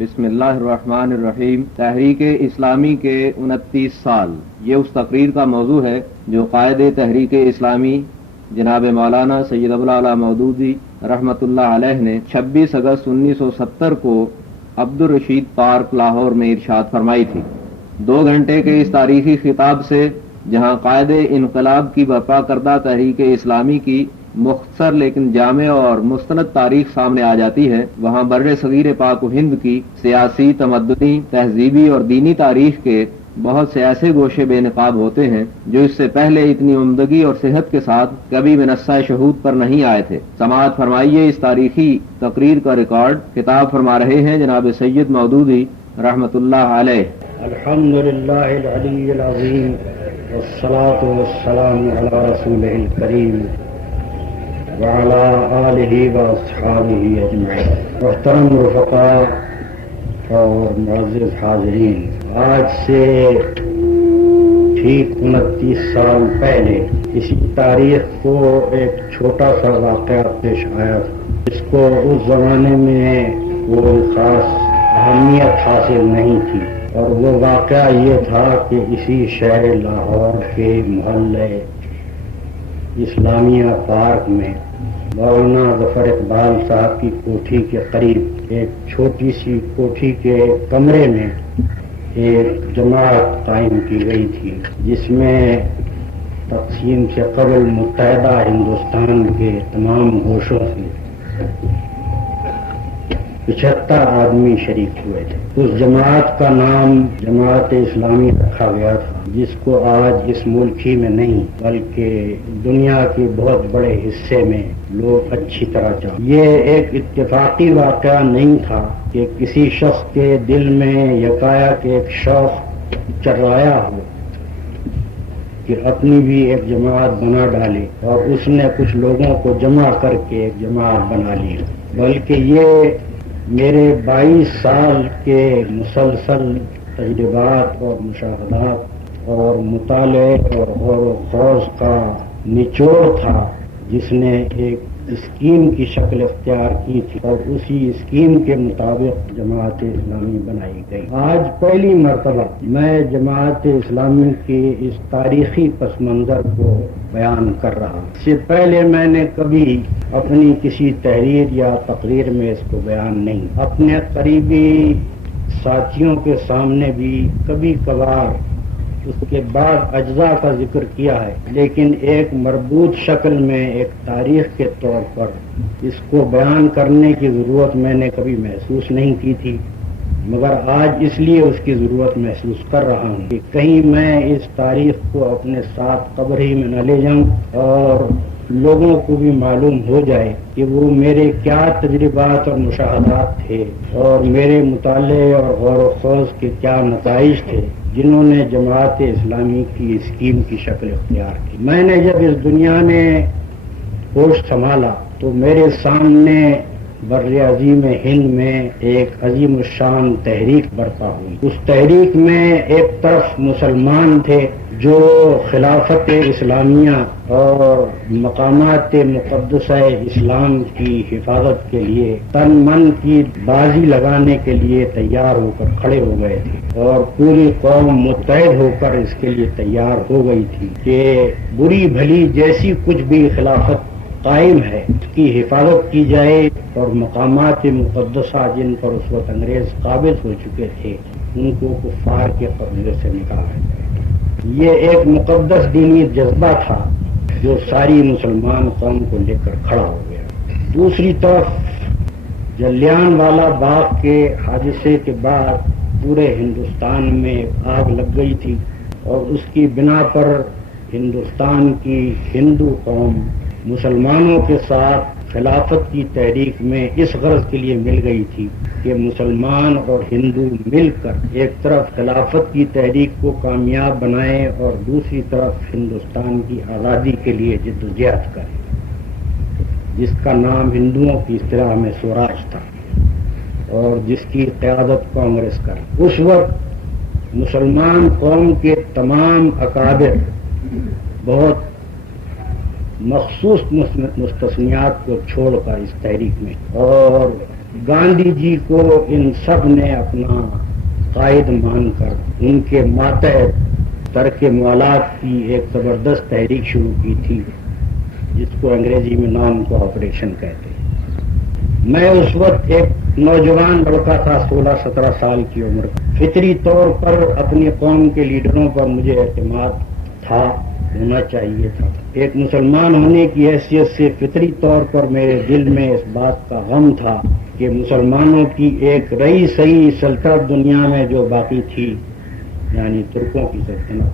بسم اللہ الرحمن الرحیم۔ تحریک اسلامی کے 29 سال، یہ اس تقریر کا موضوع ہے جو قائد تحریک اسلامی جناب مولانا سید ابوالعلا مودودی رحمۃ اللہ علیہ نے 26 اگست 1970 کو عبدالرشید پارک لاہور میں ارشاد فرمائی تھی۔ 2 گھنٹے کے اس تاریخی خطاب سے جہاں قائد انقلاب کی برپا کردہ تحریک اسلامی کی مختصر لیکن جامع اور مستند تاریخ سامنے آ جاتی ہے، وہاں بر صغیر پاک و ہند کی سیاسی، تمدنی، تہذیبی اور دینی تاریخ کے بہت سے ایسے گوشے بے نقاب ہوتے ہیں جو اس سے پہلے اتنی عمدگی اور صحت کے ساتھ کبھی منصہ شہود پر نہیں آئے تھے۔ سماعت فرمائیے اس تاریخی تقریر کا ریکارڈ۔ خطاب فرما رہے ہیں جناب سید مودودی رحمۃ اللہ علیہ۔ الحمدللہ العلی العظیم والصلاة والسلام علی رسولہ الکریم وعلی آلہ واصحابہ اجمعین۔ محترم رفقاء اور معزز حاضرین، آج سے ٹھیک 29 سال پہلے اسی تاریخ کو ایک چھوٹا سا واقعہ پیش آیا تھا، جس کو اس زمانے میں کوئی خاص اہمیت حاصل نہیں تھی، اور وہ واقعہ یہ تھا کہ اسی شہر لاہور کے محلے اسلامیہ پارک میں مولانا ظفر اقبال صاحب کی کوٹھی کے قریب ایک چھوٹی سی کوٹھی کے کمرے میں ایک جماعت قائم کی گئی تھی، جس میں تقسیم سے قبل متحدہ ہندوستان کے تمام گوشوں سے 75 آدمی شریک ہوئے تھے۔ اس جماعت کا نام جماعت اسلامی رکھا گیا تھا، جس کو آج اس ملک ہی میں نہیں بلکہ دنیا کے بہت بڑے حصے میں لوگ اچھی طرح جانتے۔ یہ ایک اتفاقی واقعہ نہیں تھا کہ کسی شخص کے دل میں یکایک ایک شوق چرایا ہو کہ اپنی بھی ایک جماعت بنا ڈالے، اور اس نے کچھ لوگوں کو جمع کر کے ایک جماعت بنا لی، بلکہ یہ میرے 22 سال کے مسلسل تجربات اور مشاہدات اور مطالعے اور غور و خوض کا نچوڑ تھا، جس نے ایک اسکیم کی شکل اختیار کی تھی، اور اسی اسکیم کے مطابق جماعت اسلامی بنائی گئی۔ آج پہلی مرتبہ میں جماعت اسلامی کے اس تاریخی پس منظر کو بیان کر رہا ہوں۔ اس سے پہلے میں نے کبھی اپنی کسی تحریر یا تقریر میں اس کو بیان نہیں، اپنے قریبی ساتھیوں کے سامنے بھی کبھی کبھار اس کے بعد اجزاء کا ذکر کیا ہے، لیکن ایک مربوط شکل میں ایک تاریخ کے طور پر اس کو بیان کرنے کی ضرورت میں نے کبھی محسوس نہیں کی تھی، مگر آج اس لیے اس کی ضرورت محسوس کر رہا ہوں کہ کہیں میں اس تاریخ کو اپنے ساتھ قبر ہی میں نہ لے جاؤں، اور لوگوں کو بھی معلوم ہو جائے کہ وہ میرے کیا تجربات اور مشاہدات تھے، اور میرے مطالعے اور غور و خوض کے کیا نتائج تھے جنہوں نے جماعت اسلامی کی اسکیم کی شکل اختیار کی۔ میں نے جب اس دنیا میں ہوش سنبھالا تو میرے سامنے بر عظیم ہند میں ایک عظیم الشان تحریک برپا ہوئی۔ اس تحریک میں ایک طرف مسلمان تھے جو خلافت اسلامیہ اور مقامات مقدسہ اسلام کی حفاظت کے لیے تن من کی بازی لگانے کے لیے تیار ہو کر کھڑے ہو گئے تھے، اور پوری قوم متحد ہو کر اس کے لیے تیار ہو گئی تھی کہ بری بھلی جیسی کچھ بھی خلافت قائم ہے اس کی حفاظت کی جائے، اور مقامات مقدسہ جن پر اس وقت انگریز قابض ہو چکے تھے ان کو کفار کے قبضے سے نکالا جائے۔ یہ ایک مقدس دینی جذبہ تھا جو ساری مسلمان قوم کو لے کر کھڑا ہو گیا۔ دوسری طرف جلیان والا باغ کے حادثے کے بعد پورے ہندوستان میں آگ لگ گئی تھی، اور اس کی بنا پر ہندوستان کی ہندو قوم مسلمانوں کے ساتھ خلافت کی تحریک میں اس غرض کے لیے مل گئی تھی کہ مسلمان اور ہندو مل کر ایک طرف خلافت کی تحریک کو کامیاب بنائیں اور دوسری طرف ہندوستان کی آزادی کے لیے جدوجہد کریں، جس کا نام ہندوؤں کی اصطلاح میں سوراج تھا، اور جس کی قیادت کانگریس کر۔ اس وقت مسلمان قوم کے تمام اکابر بہت مخصوص مستثنیات کو چھوڑ کر اس تحریک میں، اور گاندھی جی کو ان سب نے اپنا قائد مان کر ان کے ماتحت ترک موالات کی ایک زبردست تحریک شروع کی تھی، جس کو انگریزی میں نام کو آپریشن کہتے ہیں۔ میں اس وقت ایک نوجوان لڑکا تھا، 16-17 سال کی عمر کا۔ فطری طور پر اپنی قوم کے لیڈروں پر مجھے اعتماد تھا، ہونا چاہیے تھا۔ ایک مسلمان ہونے کی حیثیت سے فطری طور پر میرے دل میں اس بات کا غم تھا کہ مسلمانوں کی ایک رہی سہی سلطنت دنیا میں جو باقی تھی، یعنی ترکوں کی سلطنت،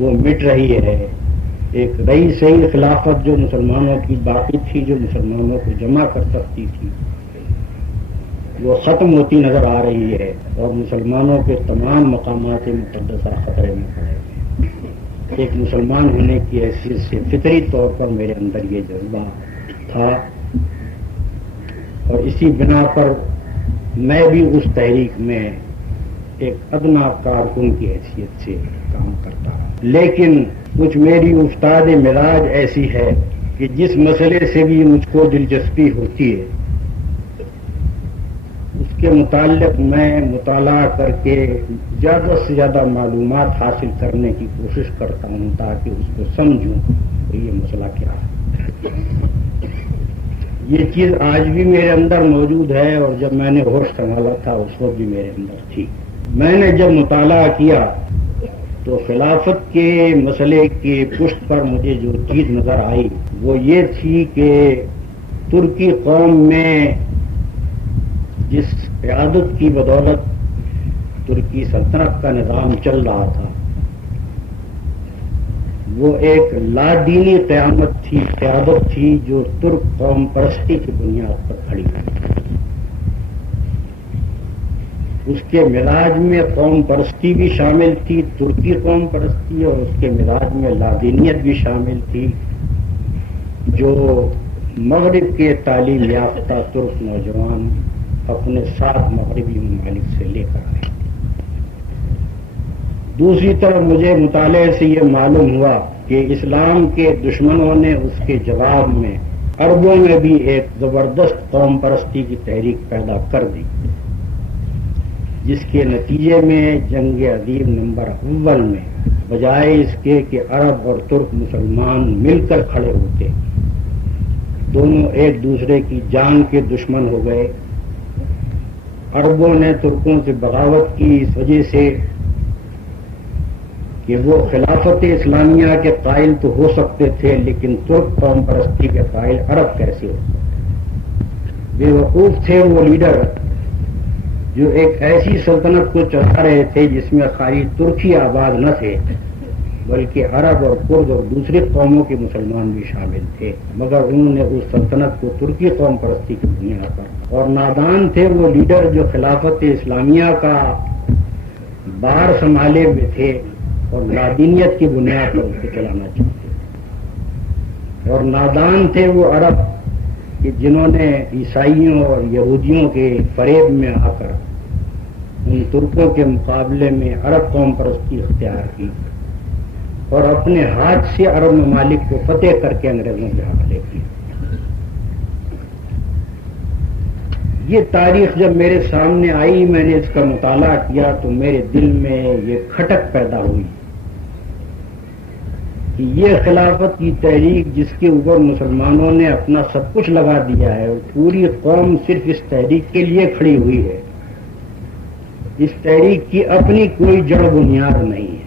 وہ مٹ رہی ہے۔ ایک رہی سہی خلافت جو مسلمانوں کی باقی تھی، جو مسلمانوں کو جمع کر سکتی تھی، وہ ختم ہوتی نظر آ رہی ہے، اور مسلمانوں کے تمام مقامات مقدسہ خطرے میں پڑے ہوئے۔ ایک مسلمان ہونے کی حیثیت سے فطری طور پر میرے اندر یہ جذبہ تھا، اور اسی بنا پر میں بھی اس تحریک میں ایک ادنا کارکن کی حیثیت سے کام کرتا ہوں۔ لیکن کچھ میری افتاد مزاج ایسی ہے کہ جس مسئلے سے بھی مجھ کو دلچسپی ہوتی ہے، اس کے متعلق میں مطالعہ کر کے زیادہ سے زیادہ معلومات حاصل کرنے کی کوشش کرتا ہوں، تاکہ اس کو سمجھوں کہ یہ مسئلہ کیا ہے۔ یہ چیز آج بھی میرے اندر موجود ہے، اور جب میں نے ہوش سنبھالا تھا اس وقت بھی میرے اندر تھی۔ میں نے جب مطالعہ کیا تو خلافت کے مسئلے کی پشت پر مجھے جو چیز نظر آئی وہ یہ تھی کہ ترکی قوم میں جس قیادت کی بدولت ترکی سلطنت کا نظام چل رہا تھا، وہ ایک لادینی قیادت تھی جو ترک قوم پرستی کی بنیاد پر کھڑی ہوئی۔ اس کے مزاج میں قوم پرستی بھی شامل تھی، ترکی قوم پرستی، اور اس کے مزاج میں لادینیت بھی شامل تھی، جو مغرب کے تعلیم یافتہ ترک نوجوان اپنے ساتھ مغربی ممالک سے لے کر آئے۔ دوسری طرف مجھے مطالعے سے یہ معلوم ہوا کہ اسلام کے دشمنوں نے اس کے جواب میں عربوں میں بھی ایک زبردست قوم پرستی کی تحریک پیدا کر دی، جس کے نتیجے میں جنگ عظیم نمبر اول میں بجائے اس کے کہ عرب اور ترک مسلمان مل کر کھڑے ہوتے، دونوں ایک دوسرے کی جان کے دشمن ہو گئے۔ عربوں نے ترکوں سے بغاوت کی اس وجہ سے کہ وہ خلافت اسلامیہ کے قائل تو ہو سکتے تھے، لیکن ترک قوم پرستی کے قائل عرب کیسے ہو سکتے؟ بے وقوف تھے وہ لیڈر جو ایک ایسی سلطنت کو چلا رہے تھے جس میں خالی ترکی آباد نہ تھے، بلکہ عرب اور کرد اور دوسری قوموں کے مسلمان بھی شامل تھے، مگر انہوں نے اس سلطنت کو ترکی قوم پرستی کی بنیاد پر، اور نادان تھے وہ لیڈر جو خلافت اسلامیہ کا بار سنبھالے ہوئے تھے اور لادینیت کی بنیاد پر اس کو چلانا چاہتے تھے، اور نادان تھے وہ عرب کہ جنہوں نے عیسائیوں اور یہودیوں کے فریب میں آ کر ان ترکوں کے مقابلے میں عرب قوم پرستی اختیار کی اور اپنے ہاتھ سے عرب ممالک کو فتح کر کے انگریزوں کے حوالے کی۔ یہ تاریخ جب میرے سامنے آئی، میں نے اس کا مطالعہ کیا تو میرے دل میں یہ کھٹک پیدا ہوئی کہ یہ خلافت کی تحریک جس کے اوپر مسلمانوں نے اپنا سب کچھ لگا دیا ہے اور پوری قوم صرف اس تحریک کے لیے کھڑی ہوئی ہے، اس تحریک کی اپنی کوئی جڑ بنیاد نہیں ہے۔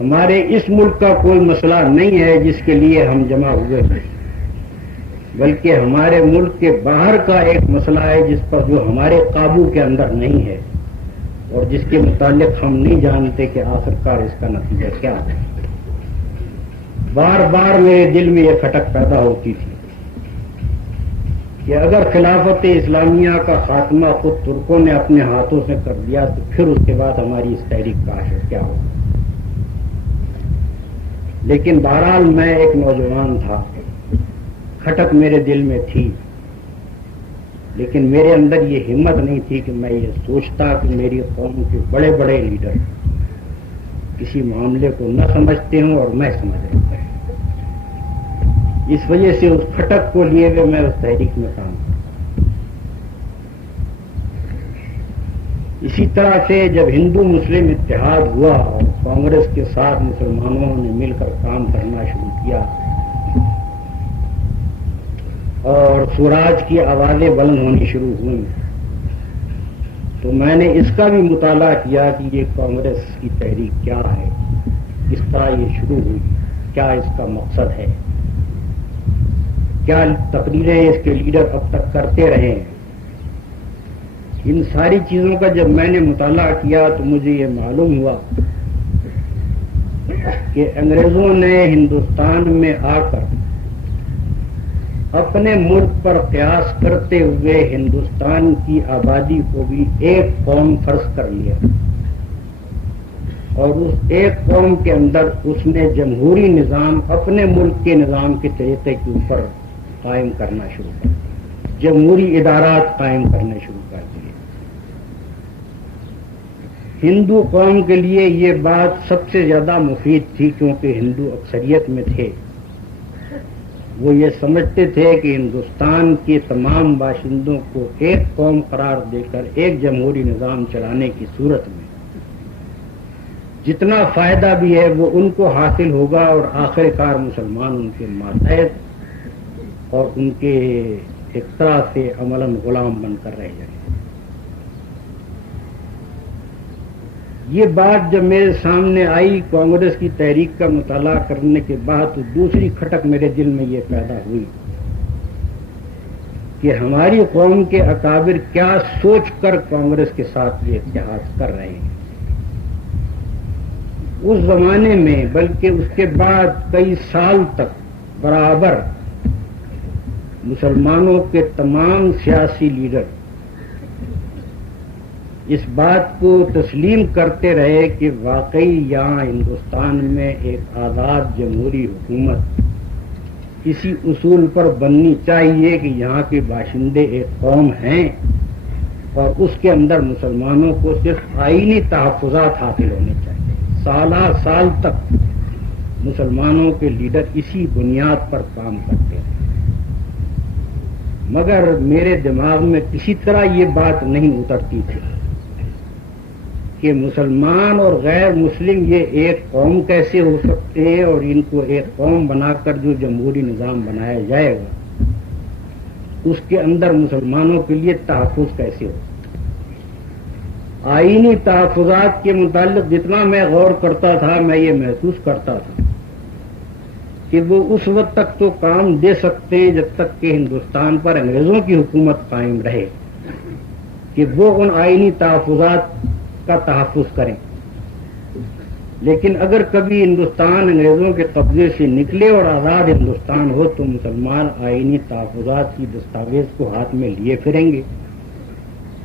ہمارے اس ملک کا کوئی مسئلہ نہیں ہے جس کے لیے ہم جمع ہوئے ہیں، بلکہ ہمارے ملک کے باہر کا ایک مسئلہ ہے جس پر جو ہمارے قابو کے اندر نہیں ہے اور جس کے متعلق ہم نہیں جانتے کہ آخرکار اس کا نتیجہ کیا ہے۔ بار بار میرے دل میں یہ کھٹک پیدا ہوتی تھی کہ اگر خلافت اسلامیہ کا خاتمہ خود ترکوں نے اپنے ہاتھوں سے کر دیا تو پھر اس کے بعد ہماری اس تحریک کا آخر کیا ہوگا۔ لیکن بہرحال میں ایک نوجوان تھا، کھٹک میرے دل میں تھی، لیکن میرے اندر یہ ہمت نہیں تھی کہ میں یہ سوچتا کہ میری قوم کے بڑے بڑے لیڈر کسی معاملے کو نہ سمجھتے ہوں اور میں سمجھ رہتا ہوں۔ اس وجہ سے اس کھٹک کو لیے ہوئے میں اس تحریک میں کام کرتا ہوں۔ اسی طرح سے جب ہندو مسلم اتحاد ہوا اور کانگریس کے ساتھ مسلمانوں نے مل کر کام کرنا شروع کیا اور سوراج کی آوازیں بلند ہونی شروع ہوئی، تو میں نے اس کا بھی مطالعہ کیا کہ یہ کانگریس کی تحریک کیا ہے، کس طرح یہ شروع ہوئی، کیا اس کا مقصد ہے، کیا تقریریں اس کے لیڈر اب تک کرتے رہے ہیں۔ ان ساری چیزوں کا جب میں نے مطالعہ کیا تو مجھے یہ معلوم ہوا کہ انگریزوں نے ہندوستان میں آ کر اپنے ملک پر قیاس کرتے ہوئے ہندوستان کی آبادی کو بھی ایک قوم فرض کر لیا، اور اس ایک قوم کے اندر اس نے جمہوری نظام اپنے ملک کے نظام کے طریقے کے اوپر قائم کرنا شروع کر دیا، جمہوری ادارات قائم کرنے شروع کر دیے۔ ہندو قوم کے لیے یہ بات سب سے زیادہ مفید تھی، کیونکہ ہندو اکثریت میں تھے۔ وہ یہ سمجھتے تھے کہ ہندوستان کے تمام باشندوں کو ایک قوم قرار دے کر ایک جمہوری نظام چلانے کی صورت میں جتنا فائدہ بھی ہے وہ ان کو حاصل ہوگا، اور آخر کار مسلمان ان کے ماتحت اور ان کے ایک طرح سے عملاً غلام بن کر رہ جائیں۔ یہ بات جب میرے سامنے آئی کانگریس کی تحریک کا مطالعہ کرنے کے بعد، تو دوسری کھٹک میرے دل میں یہ پیدا ہوئی کہ ہماری قوم کے اکابر کیا سوچ کر کانگریس کے ساتھ یہ اتحاد کر رہے ہیں۔ اس زمانے میں بلکہ اس کے بعد کئی سال تک برابر مسلمانوں کے تمام سیاسی لیڈر اس بات کو تسلیم کرتے رہے کہ واقعی یہاں ہندوستان میں ایک آزاد جمہوری حکومت کسی اصول پر بننی چاہیے کہ یہاں کے باشندے ایک قوم ہیں، اور اس کے اندر مسلمانوں کو صرف آئینی تحفظات حاصل ہونے چاہیے۔ سالہ سال تک مسلمانوں کے لیڈر اسی بنیاد پر کام کرتے ہیں، مگر میرے دماغ میں کسی طرح یہ بات نہیں اترتی تھی کہ مسلمان اور غیر مسلم یہ ایک قوم کیسے ہو سکتے ہیں، اور ان کو ایک قوم بنا کر جو جمہوری نظام بنایا جائے گا اس کے اندر مسلمانوں کے لیے تحفظ کیسے ہو۔ آئینی تحفظات کے متعلق جتنا میں غور کرتا تھا میں یہ محسوس کرتا تھا کہ وہ اس وقت تک تو کام دے سکتے ہیں جب تک کہ ہندوستان پر انگریزوں کی حکومت قائم رہے، کہ وہ ان آئینی تحفظات کا تحفظ کریں، لیکن اگر کبھی ہندوستان انگریزوں کے قبضے سے نکلے اور آزاد ہندوستان ہو تو مسلمان آئینی تحفظات کی دستاویز کو ہاتھ میں لیے پھریں گے،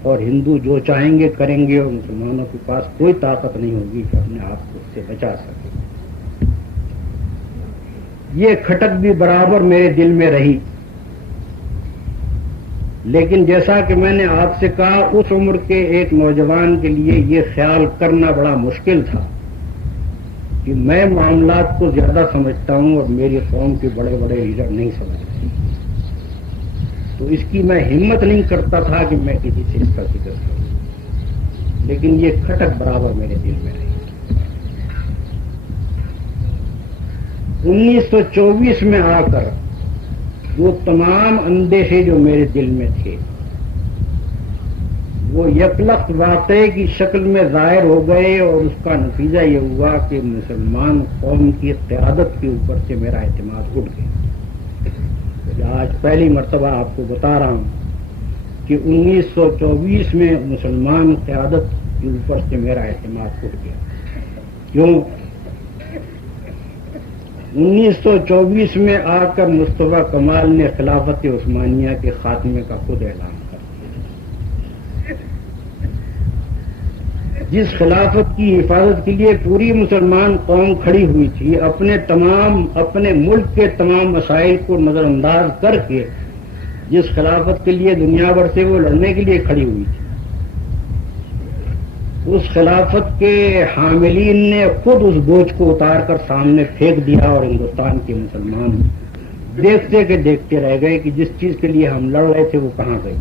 اور ہندو جو چاہیں گے کریں گے، اور مسلمانوں کے پاس کوئی طاقت نہیں ہوگی کہ اپنے آپ کو اس سے بچا سکے۔ یہ کھٹک بھی برابر میرے دل میں رہی، لیکن جیسا کہ میں نے آپ سے کہا اس عمر کے ایک نوجوان کے لیے یہ خیال کرنا بڑا مشکل تھا کہ میں معاملات کو زیادہ سمجھتا ہوں اور میری قوم کے بڑے بڑے لیڈر نہیں سمجھتے، تو اس کی میں ہمت نہیں کرتا تھا کہ میں کسی چیز کا ذکر کروں، لیکن یہ کھٹک برابر میرے دل میں رہی۔ 1924 میں آ کر وہ تمام اندیشے جو میرے دل میں تھے وہ یکلخت واقعے کی شکل میں ظاہر ہو گئے، اور اس کا نتیجہ یہ ہوا کہ مسلمان قوم کی قیادت کے اوپر سے میرا اعتماد اٹھ گیا۔ آج پہلی مرتبہ آپ کو بتا رہا ہوں کہ 1924 میں مسلمان قیادت کے اوپر سے میرا اعتماد اٹھ گیا۔ کیوں؟ 1924 میں آ کر مصطفیٰ کمال نے خلافت عثمانیہ کے خاتمے کا خود اعلان کر دیا، جس خلافت کی حفاظت کے لیے پوری مسلمان قوم کھڑی ہوئی تھی، اپنے ملک کے تمام مسائل کو نظر انداز کر کے جس خلافت کے لیے دنیا بھر سے وہ لڑنے کے لیے کھڑی ہوئی تھی، اس خلافت کے حاملین نے خود اس بوجھ کو اتار کر سامنے پھینک دیا، اور ہندوستان کے مسلمان دیکھتے کہ دیکھتے رہ گئے کہ جس چیز کے لیے ہم لڑ رہے تھے وہ کہاں گئی.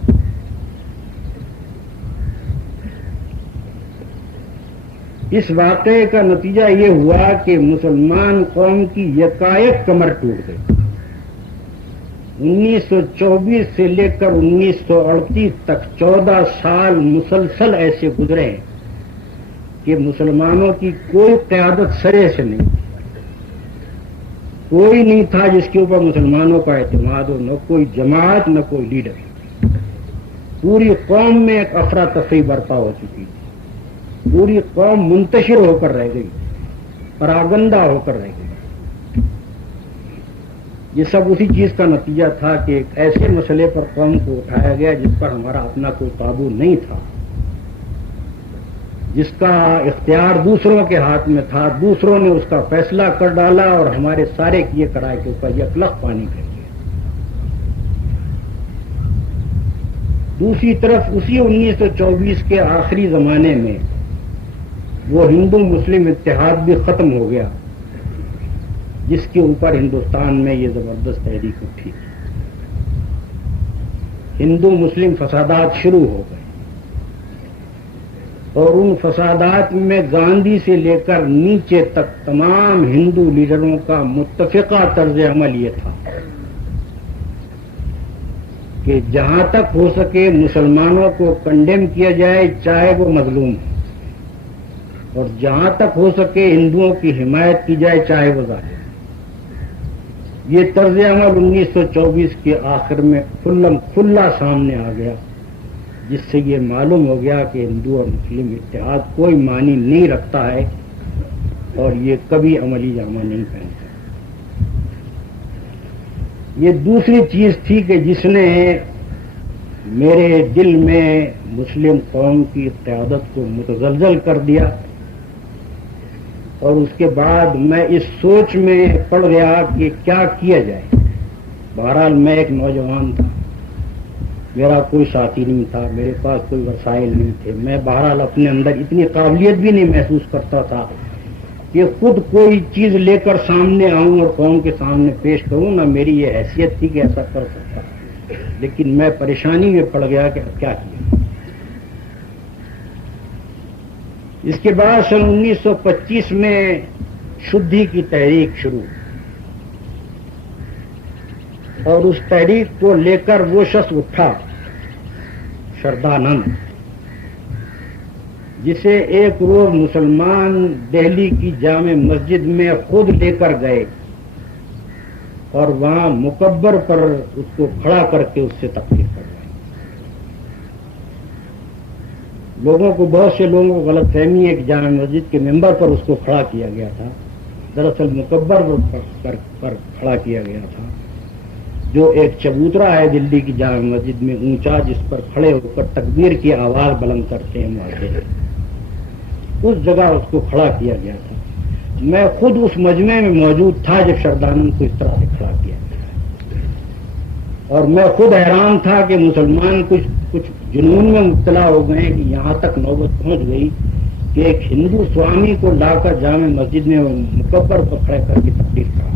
اس واقعے کا نتیجہ یہ ہوا کہ مسلمان قوم کی یکایک کمر ٹوٹ گئی. 1924 سے لے کر 1938 تک 14 سال مسلسل ایسے گزرے ہیں کہ مسلمانوں کی کوئی قیادت سرے سے نہیں تھی. کوئی نہیں تھا جس کے اوپر مسلمانوں کا اعتماد ہو، نہ کوئی جماعت نہ کوئی لیڈر. پوری قوم میں ایک افراتفری برپا ہو چکی تھی. پوری قوم منتشر ہو کر رہ گئی، پراگندہ ہو کر رہ گئی. یہ سب اسی چیز کا نتیجہ تھا کہ ایک ایسے مسئلے پر قوم کو اٹھایا گیا جس پر ہمارا اپنا کوئی قابو نہیں تھا، جس کا اختیار دوسروں کے ہاتھ میں تھا. دوسروں نے اس کا فیصلہ کر ڈالا اور ہمارے سارے کیے کرائے کے اوپر یکلخ پانی کر دیا. دوسری طرف اسی 1924 کے آخری زمانے میں وہ ہندو مسلم اتحاد بھی ختم ہو گیا جس کے اوپر ہندوستان میں یہ زبردست تحریک اٹھی. ہندو مسلم فسادات شروع ہو گئے اور ان فسادات میں گاندھی سے لے کر نیچے تک تمام ہندو لیڈروں کا متفقہ طرز عمل یہ تھا کہ جہاں تک ہو سکے مسلمانوں کو کنڈیم کیا جائے چاہے وہ مظلوم ہو، اور جہاں تک ہو سکے ہندوؤں کی حمایت کی جائے چاہے وہ ظالم. یہ طرز عمل 1924 کے آخر میں کھلا سامنے آ گیا، جس سے یہ معلوم ہو گیا کہ ہندو اور مسلم اتحاد کوئی معنی نہیں رکھتا ہے اور یہ کبھی عملی جامہ نہیں پہنتا. یہ دوسری چیز تھی کہ جس نے میرے دل میں مسلم قوم کی قیادت کو متزلزل کر دیا، اور اس کے بعد میں اس سوچ میں پڑ گیا کہ کیا کیا جائے. بہرحال میں ایک نوجوان تھا، میرا کوئی ساتھی نہیں تھا، میرے پاس کوئی وسائل نہیں تھے. میں بہرحال اپنے اندر اتنی قابلیت بھی نہیں محسوس کرتا تھا کہ خود کوئی چیز لے کر سامنے آؤں اور قوم کے سامنے پیش کروں. نہ میری یہ حیثیت تھی کہ ایسا کر سکتا، لیکن میں پریشانی میں پڑ گیا کہ اب کیا کیا. اس کے بعد سن 1925 میں شدھی کی تحریک شروع، اور اس تحریک کو لے کر وہ شخص اٹھا شردانند، جسے ایک روز مسلمان دہلی کی جامع مسجد میں خود لے کر گئے اور وہاں مکبر پر اس کو کھڑا کر کے اس سے تقریر کروائی. لوگوں کو، بہت سے لوگوں کو غلط فہمی ہے کہ جامع مسجد کے ممبر پر اس کو کھڑا کیا گیا تھا. دراصل مکبر پر کھڑا کیا گیا تھا، جو ایک چبوترا ہے دلی کی جامع مسجد میں اونچا، جس پر کھڑے ہو کر تکبیر کی آواز بلند کرتے ہیں مؤذن. اس جگہ اس کو کھڑا کیا گیا تھا. میں خود اس مجمع میں موجود تھا جب شردانند کو اس طرح سے کھڑا کیا گیا، اور میں خود حیران تھا کہ مسلمان کچھ جنون میں مبتلا ہو گئے کہ یہاں تک نوبت پہنچ گئی کہ ایک ہندو سوامی کو لا کر جامع مسجد میں مکبر پر کھڑے کر کے تقریر کرا.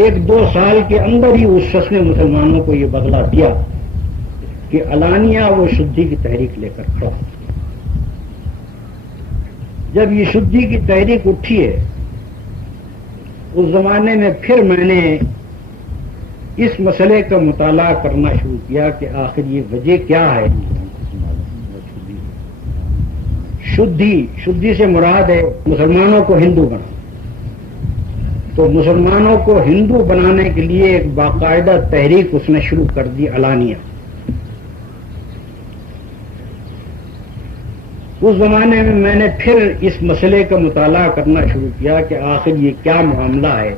1-2 سال کے اندر ہی اس شخص نے مسلمانوں کو یہ بدلہ دیا کہ علانیہ وہ شدھی کی تحریک لے کر کھڑا. جب یہ شدھی کی تحریک اٹھی ہے، اس زمانے میں پھر میں نے اس مسئلے کا مطالعہ کرنا شروع کیا کہ آخر یہ وجہ کیا ہے. شدھی سے مراد ہے مسلمانوں کو ہندو بنا. تو مسلمانوں کو ہندو بنانے کے لیے ایک باقاعدہ تحریک اس نے شروع کر دی علانیہ. اس زمانے میں نے پھر اس مسئلے کا مطالعہ کرنا شروع کیا کہ آخر یہ کیا معاملہ ہے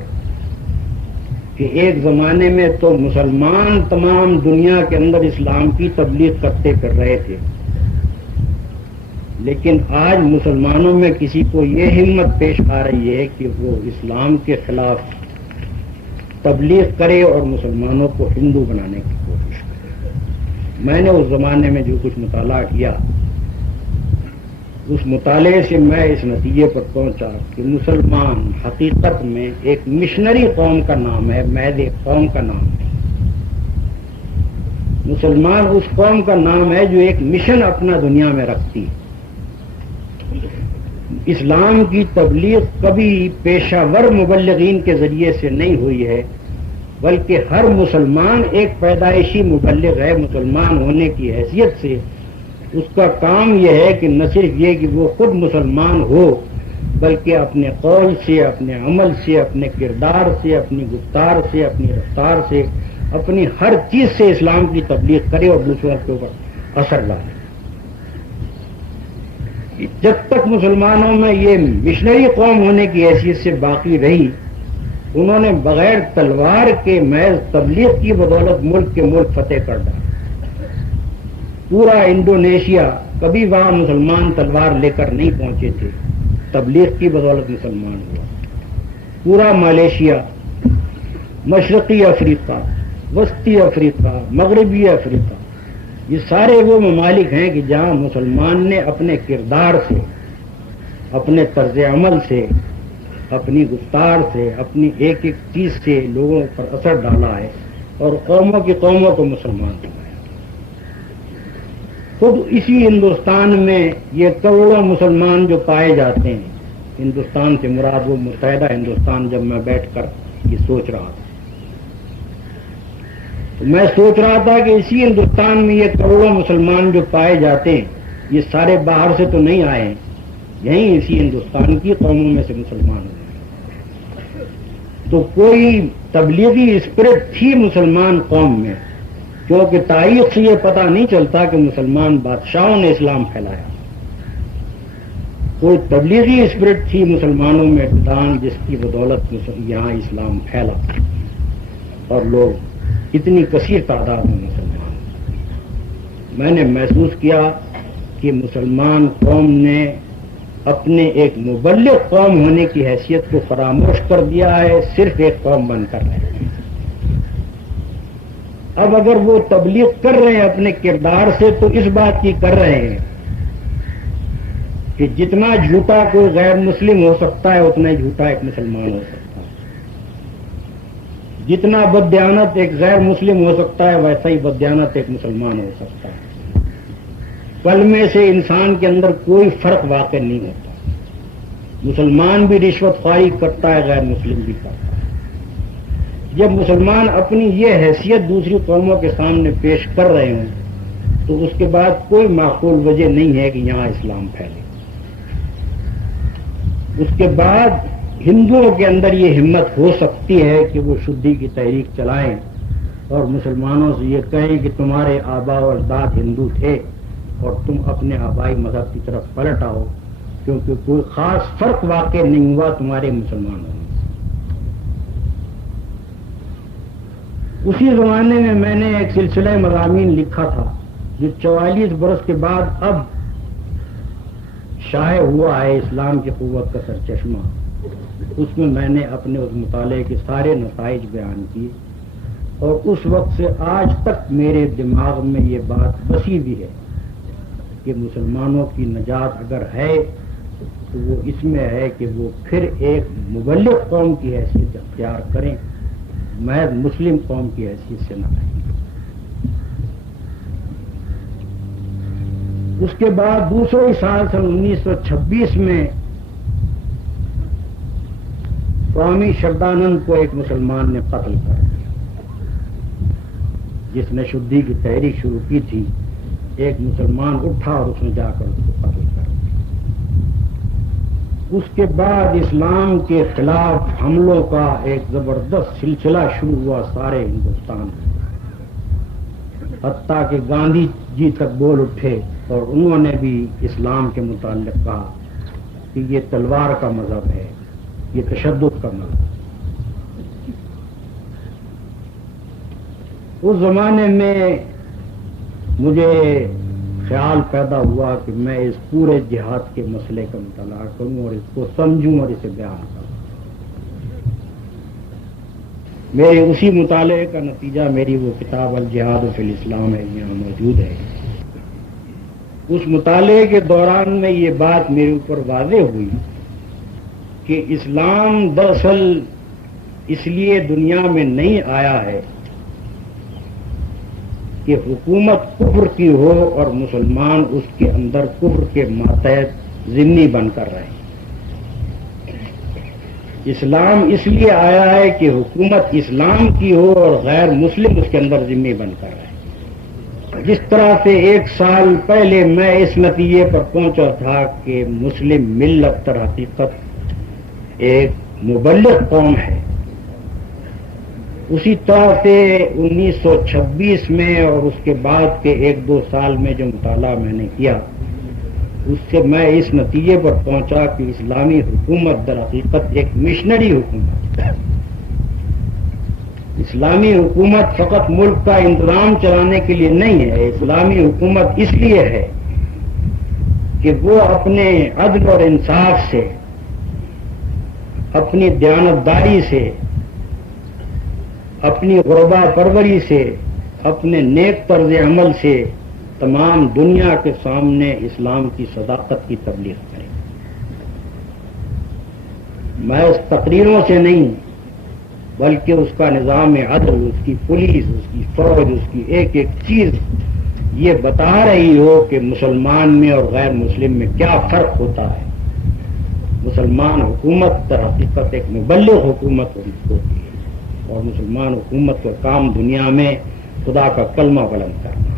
کہ ایک زمانے میں تو مسلمان تمام دنیا کے اندر اسلام کی تبلیغ کرتے کر رہے تھے، لیکن آج مسلمانوں میں کسی کو یہ ہمت پیش آ رہی ہے کہ وہ اسلام کے خلاف تبلیغ کرے اور مسلمانوں کو ہندو بنانے کی کوشش کرے. میں نے اس زمانے میں جو کچھ مطالعہ کیا اس مطالعے سے میں اس نتیجے پر پہنچا کہ مسلمان حقیقت میں ایک مشنری قوم کا نام ہے، محض ایک قوم کا نام نہیں۔ مسلمان اس قوم کا نام ہے جو ایک مشن اپنا دنیا میں رکھتی ہے۔ اسلام کی تبلیغ کبھی پیشہ ور مبلغین کے ذریعے سے نہیں ہوئی ہے، بلکہ ہر مسلمان ایک پیدائشی مبلغ ہے۔ مسلمان ہونے کی حیثیت سے اس کا کام یہ ہے کہ نہ صرف یہ کہ وہ خود مسلمان ہو، بلکہ اپنے قول سے، اپنے عمل سے، اپنے کردار سے، اپنی گفتار سے، اپنی رفتار سے، اپنی ہر چیز سے اسلام کی تبلیغ کرے اور دوسروں کے اوپر اثر ڈالے۔ جب تک مسلمانوں میں یہ مشنری قوم ہونے کی حیثیت سے باقی رہی، انہوں نے بغیر تلوار کے محض تبلیغ کی بدولت ملک کے ملک فتح کر ڈالا۔ پورا انڈونیشیا، کبھی وہاں مسلمان تلوار لے کر نہیں پہنچے تھے، تبلیغ کی بدولت مسلمان ہوا۔ پورا ملیشیا، مشرقی افریقہ، وسطی افریقہ، مغربی افریقہ، یہ سارے وہ ممالک ہیں کہ جہاں مسلمان نے اپنے کردار سے، اپنے طرز عمل سے، اپنی گفتار سے، اپنی ایک ایک چیز سے لوگوں پر اثر ڈالا ہے اور قوموں کی قوموں کو مسلمان بنایا۔ خود اسی ہندوستان میں یہ کروڑوں مسلمان جو پائے جاتے ہیں، ہندوستان سے مراد وہ متحدہ ہندوستان، جب میں بیٹھ کر یہ سوچ رہا تھا تو میں سوچ رہا تھا کہ اسی ہندوستان میں یہ کروڑوں مسلمان جو پائے جاتے ہیں، یہ سارے باہر سے تو نہیں آئے ہیں، یہیں اسی ہندوستان کی قوموں میں سے مسلمان ہوئے۔ تو کوئی تبلیغی اسپرٹ تھی مسلمان قوم میں، کیونکہ تاریخ سے یہ پتہ نہیں چلتا کہ مسلمان بادشاہوں نے اسلام پھیلایا۔ کوئی تبلیغی اسپرٹ تھی مسلمانوں میں ابتداً، جس کی بدولت یہاں اسلام پھیلا اور لوگ اتنی کثیر تعداد میں مسلمان۔ میں نے محسوس کیا کہ مسلمان قوم نے اپنے ایک مبلغ قوم ہونے کی حیثیت کو فراموش کر دیا ہے، صرف ایک قوم بن کر رہے ہیں۔ اب اگر وہ تبلیغ کر رہے ہیں اپنے کردار سے تو اس بات کی کر رہے ہیں کہ جتنا جھوٹا کوئی غیر مسلم ہو سکتا ہے اتنا ہی جھوٹا ایک مسلمان ہو سکتا ہے، جتنا بددیانت ایک غیر مسلم ہو سکتا ہے ویسا ہی بددیانت ایک مسلمان ہو سکتا ہے۔ کلمے سے انسان کے اندر کوئی فرق واقع نہیں ہوتا، مسلمان بھی رشوت خواری کرتا ہے، غیر مسلم بھی کرتا ہے۔ جب مسلمان اپنی یہ حیثیت دوسری قوموں کے سامنے پیش کر رہے ہوں تو اس کے بعد کوئی معقول وجہ نہیں ہے کہ یہاں اسلام پھیلے۔ اس کے بعد ہندوؤں کے اندر یہ ہمت ہو سکتی ہے کہ وہ شدھی کی تحریک چلائیں اور مسلمانوں سے یہ کہیں کہ تمہارے آبا و اجداد ہندو تھے اور تم اپنے آبائی مذہب کی طرف پلٹ آؤ، کیونکہ کوئی خاص فرق واقع نہیں ہوا تمہارے مسلمانوں میں۔ اسی زمانے میں میں نے ایک سلسلہ مضامین لکھا تھا جو 44 برس کے بعد اب شائع ہوا ہے، اسلام کی قوت کا سرچشمہ۔ اس میں میں نے اپنے اس مطالعے کے سارے نتائج بیان کیے اور اس وقت سے آج تک میرے دماغ میں یہ بات بسی بھی ہے کہ مسلمانوں کی نجات اگر ہے تو وہ اس میں ہے کہ وہ پھر ایک مبلغ قوم کی حیثیت اختیار کریں، محض مسلم قوم کی حیثیت سے نہ رہیں۔ اس کے بعد دوسرے سال سن 1926 میں سوامی شردانند کو ایک مسلمان نے قتل کر دیا، جس نے شدھی کی تحریک شروع کی تھی۔ ایک مسلمان اٹھا اور اس نے جا کر اس کو قتل کر دیا۔ اس کے بعد اسلام کے خلاف حملوں کا ایک زبردست سلسلہ شروع ہوا سارے ہندوستان میں، حتیٰ کہ گاندھی جی تک بول اٹھے اور انہوں نے بھی اسلام کے متعلق کہا کہ یہ تلوار کا مذہب ہے، یہ تشدد کا مذہب ہے۔ اس زمانے میں مجھے خیال پیدا ہوا کہ میں اس پورے جہاد کے مسئلے کا مطالعہ کروں اور اس کو سمجھوں اور اسے بیان کروں۔ میرے اسی مطالعے کا نتیجہ میری وہ کتاب الجہاد فی الاسلام ہے، یہاں موجود ہے۔ اس مطالعے کے دوران میں یہ بات میرے اوپر واضح ہوئی کہ اسلام دراصل اس لیے دنیا میں نہیں آیا ہے کہ حکومت کفر کی ہو اور مسلمان اس کے اندر کفر کے ماتحت ضمنی بن کر رہے. اسلام اس لیے آیا ہے کہ حکومت اسلام کی ہو اور غیر مسلم اس کے اندر ذمہ بن کر رہے. جس طرح سے 1 سال پہلے میں اس نتیجے پر پہنچا تھا کہ مسلم ملت در حقیقت ایک مبلغ قوم ہے، اسی طرح سے 1926 میں اور اس کے بعد کے 1-2 سال میں جو مطالعہ میں نے کیا، اس سے میں اس نتیجے پر پہنچا کہ اسلامی حکومت در حقیقت ایک مشنری حکومت ہے. اسلامی حکومت فقط ملک کا انتظام چلانے کے لیے نہیں ہے. اسلامی حکومت اس لیے ہے کہ وہ اپنے عدل اور انصاف سے، اپنی دیانتداری سے، اپنی غربا پروری سے، اپنے نیک طرز عمل سے تمام دنیا کے سامنے اسلام کی صداقت کی تبلیغ کرے. محض تقریروں سے نہیں بلکہ اس کا نظام عدل، اس کی پولیس، اس کی فوج، اس کی ایک ایک چیز یہ بتا رہی ہو کہ مسلمان میں اور غیر مسلم میں کیا فرق ہوتا ہے. مسلمان حکومت در حقیقت ایک مبلغ حکومت ہوتی ہے اور مسلمان حکومت کا کام دنیا میں خدا کا کلمہ بلند کرنا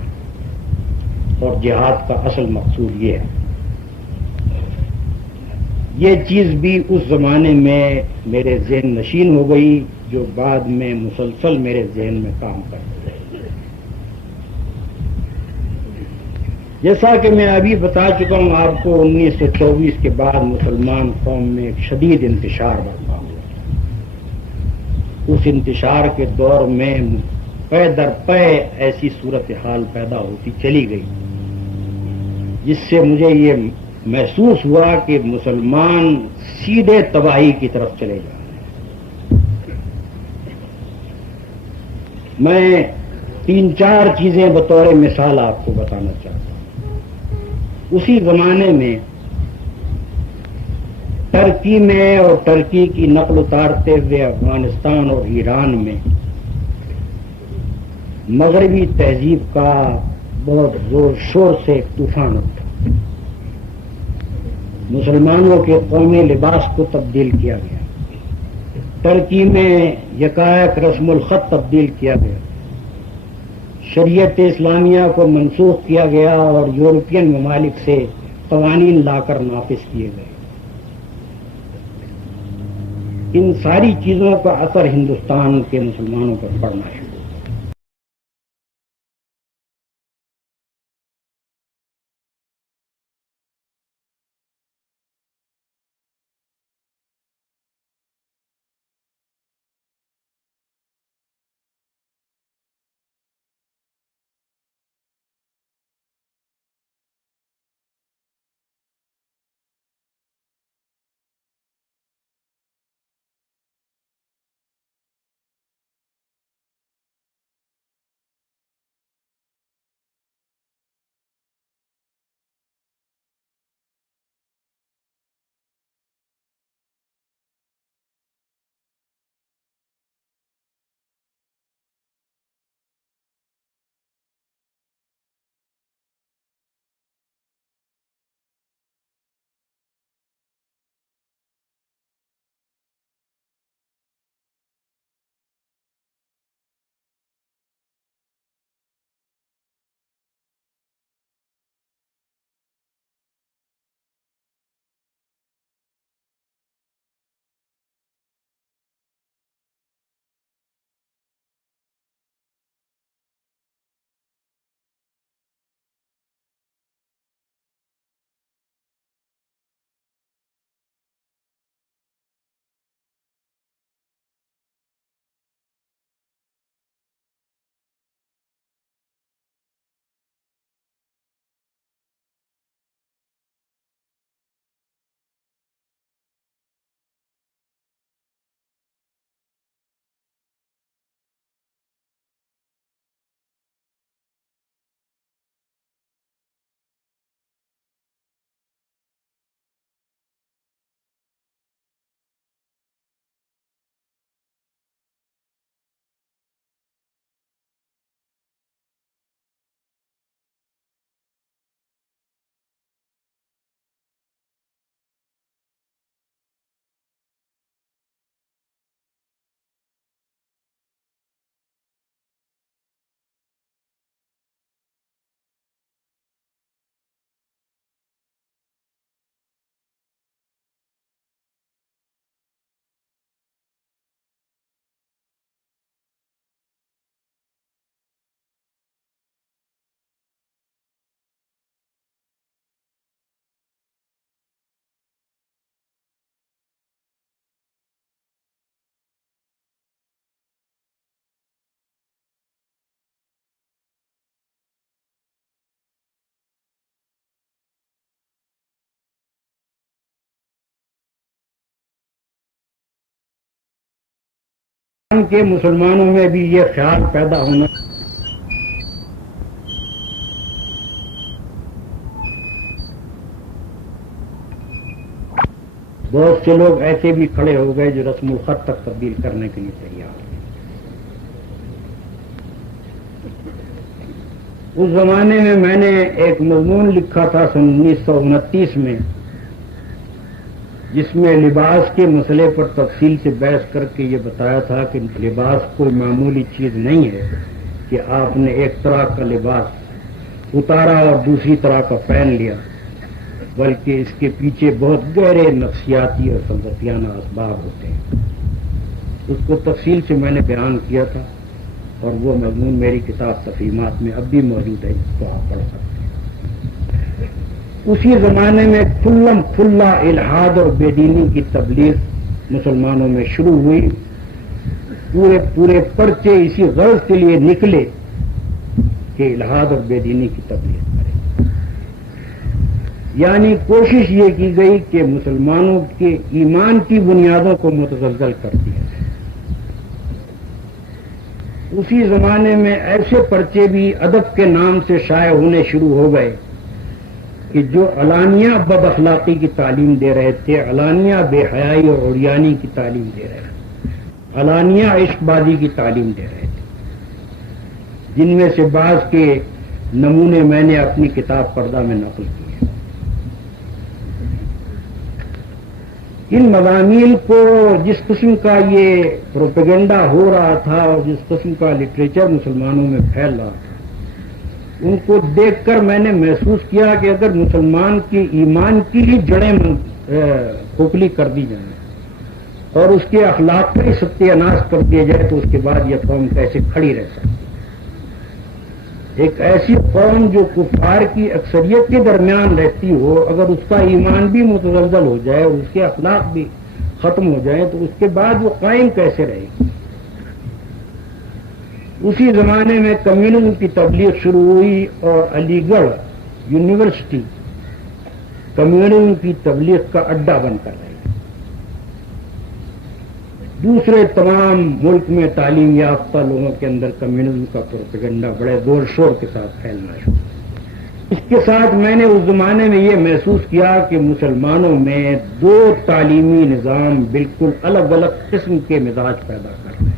اور جہاد کا اصل مقصود یہ ہے. یہ چیز بھی اس زمانے میں میرے ذہن نشین ہو گئی جو بعد میں مسلسل میرے ذہن میں کام کرتی رہی. جیسا کہ میں ابھی بتا چکا ہوں آپ کو، 1924 کے بعد مسلمان قوم میں ایک شدید انتشار برپا ہوا. اس انتشار کے دور میں پے در پے ایسی صورتحال پیدا ہوتی چلی گئی جس سے مجھے یہ محسوس ہوا کہ مسلمان سیدھے تباہی کی طرف چلے جا رہے ہیں. میں 3-4 چیزیں بطور مثال آپ کو بتانا چاہتا ہوں. اسی زمانے میں ترکی میں اور ترکی کی نقل اتارتے ہوئے افغانستان اور ایران میں مغربی تہذیب کا بہت زور شور سے ایک طوفان اٹھا. مسلمانوں کے قومی لباس کو تبدیل کیا گیا، ترکی میں یکایک رسم الخط تبدیل کیا گیا، شریعت اسلامیہ کو منسوخ کیا گیا اور یورپین ممالک سے قوانین لا کر نافذ کیے گئے. ان ساری چیزوں کا اثر ہندوستان کے مسلمانوں پر پڑنا ہے. کے مسلمانوں میں بھی یہ خیال پیدا ہونا بہت سے لوگ ایسے بھی کھڑے ہو گئے جو رسم الخط تک تبدیل کرنے کے لیے تیار ہیں۔ اس زمانے میں نے ایک مضمون لکھا تھا سن 1929 میں، جس میں لباس کے مسئلے پر تفصیل سے بحث کر کے یہ بتایا تھا کہ لباس کوئی معمولی چیز نہیں ہے کہ آپ نے ایک طرح کا لباس اتارا اور دوسری طرح کا پہن لیا، بلکہ اس کے پیچھے بہت گہرے نفسیاتی اور فلسفیانہ اسباب ہوتے ہیں۔ اس کو تفصیل سے میں نے بیان کیا تھا، اور وہ مضمون میری کتاب تفہیمات میں اب بھی موجود ہے، جس کو آپ پڑھ سکتے ہیں۔ اسی زمانے میں کھلم کھلا الحاد اور بے دینی کی تبلیغ مسلمانوں میں شروع ہوئی۔ پورے پرچے اسی غرض کے لیے نکلے کہ الحاد اور بے دینی کی تبلیغ کریں، یعنی کوشش یہ کی گئی کہ مسلمانوں کے ایمان کی بنیادوں کو متزلزل کر دیا جائے۔ اسی زمانے میں ایسے پرچے بھی ادب کے نام سے شائع ہونے شروع ہو گئے کہ جو علانیہ بد اخلاقی کی تعلیم دے رہے تھے، علانیہ بے حیائی اور عریانی کی تعلیم دے رہے تھے، علانیہ عشق بازی کی تعلیم دے رہے تھے، جن میں سے بعض کے نمونے میں نے اپنی کتاب پردہ میں نقل کیے۔ ان مضامین کو جس قسم کا یہ پروپیگنڈا ہو رہا تھا اور جس قسم کا لٹریچر مسلمانوں میں پھیل رہا تھا، ان کو دیکھ کر میں نے محسوس کیا کہ اگر مسلمان کی ایمان کی ہی جڑیں کھوکھلی کر دی جائیں اور اس کے اخلاق کا ہی ستیہ ناش کر دیا جائے تو اس کے بعد یہ قوم کیسے کھڑی رہ سکتی؟ ایک ایسی قوم جو کفار کی اکثریت کے درمیان رہتی ہو، اگر اس کا ایمان بھی متزلزل ہو جائے اور اس کے اخلاق بھی ختم ہو جائیں تو اس کے بعد وہ قائم کیسے رہے گی؟ اسی زمانے میں کمیونزم کی تبلیغ شروع ہوئی اور علی گڑھ یونیورسٹی کمیونزم کی تبلیغ کا اڈا بن کر رہی۔ دوسرے تمام ملک میں تعلیم یافتہ لوگوں کے اندر کمیونزم کا پروپیگنڈا بڑے زور شور کے ساتھ پھیلنا شروع۔ اس کے ساتھ میں نے اس زمانے میں یہ محسوس کیا کہ مسلمانوں میں دو تعلیمی نظام بالکل الگ الگ قسم کے مزاج پیدا کر رہے ہیں۔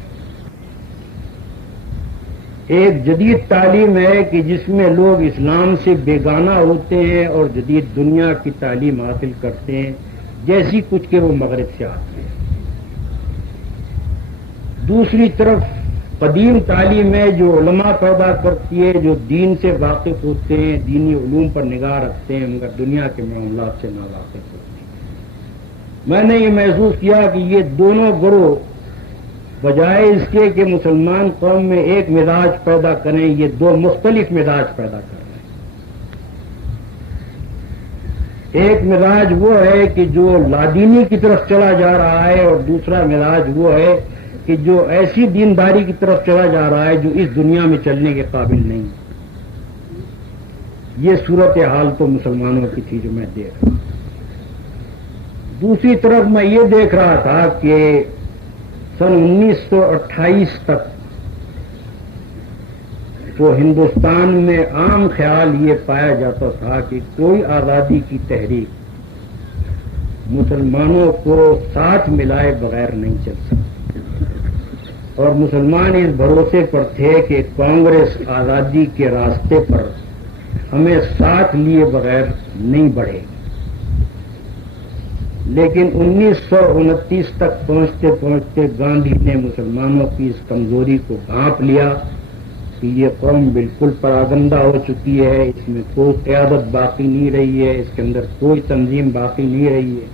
ایک جدید تعلیم ہے کہ جس میں لوگ اسلام سے بیگانہ ہوتے ہیں اور جدید دنیا کی تعلیم حاصل کرتے ہیں، جیسی کچھ کہ وہ مغرب سے آتے ہیں۔ دوسری طرف قدیم تعلیم ہے جو علماء پیدا کرتی ہے، جو دین سے واقف ہوتے ہیں، دینی علوم پر نگاہ رکھتے ہیں، مگر دنیا کے معاملات سے ناواقف ہوتے ہیں۔ میں نے یہ محسوس کیا کہ یہ دونوں گروہ بجائے اس کے کہ مسلمان قوم میں ایک مزاج پیدا کریں، یہ دو مختلف مزاج پیدا کر رہے ہیں۔ ایک مزاج وہ ہے کہ جو لادینی کی طرف چلا جا رہا ہے، اور دوسرا مزاج وہ ہے کہ جو ایسی دینداری کی طرف چلا جا رہا ہے جو اس دنیا میں چلنے کے قابل نہیں۔ یہ صورتحال تو مسلمانوں کی تھی جو میں دیکھ رہا۔ دوسری طرف میں یہ دیکھ رہا تھا کہ سن 1928 تک تو ہندوستان میں عام خیال یہ پایا جاتا تھا کہ کوئی آزادی کی تحریک مسلمانوں کو ساتھ ملائے بغیر نہیں چل سکتی، اور مسلمان اس بھروسے پر تھے کہ کانگریس آزادی کے راستے پر ہمیں ساتھ لیے بغیر نہیں بڑھے گی۔ لیکن 1929 تک پہنچتے پہنچتے گاندھی نے مسلمانوں کی اس کمزوری کو بھانپ لیا کہ یہ قوم بالکل پراگندہ ہو چکی ہے، اس میں کوئی قیادت باقی نہیں رہی ہے، اس کے اندر کوئی تنظیم باقی نہیں رہی ہے،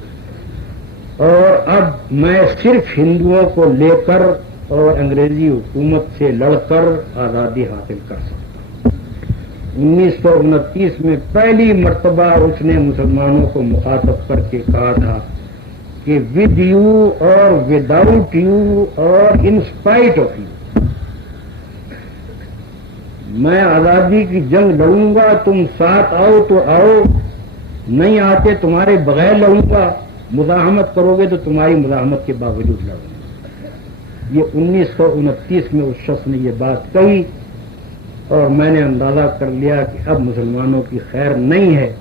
اور اب میں صرف ہندوؤں کو لے کر اور انگریزی حکومت سے لڑ کر آزادی حاصل کر سکتا ہوں۔ 1929 میں پہلی مرتبہ اس نے مسلمانوں کو مخاطب کر کے کہا تھا کہ ود یو اور وداؤٹ یو اور ان اسپائٹ آف یو، میں آزادی کی جنگ لڑوں گا، تم ساتھ آؤ تو آؤ، نہیں آتے تمہارے بغیر لڑوں گا، مزاحمت کرو گے تو تمہاری مزاحمت کے باوجود لڑوں گا۔ یہ 1929 میں اس شخص نے یہ بات کہی اور میں نے اندازہ کر لیا کہ اب مسلمانوں کی خیر نہیں ہے،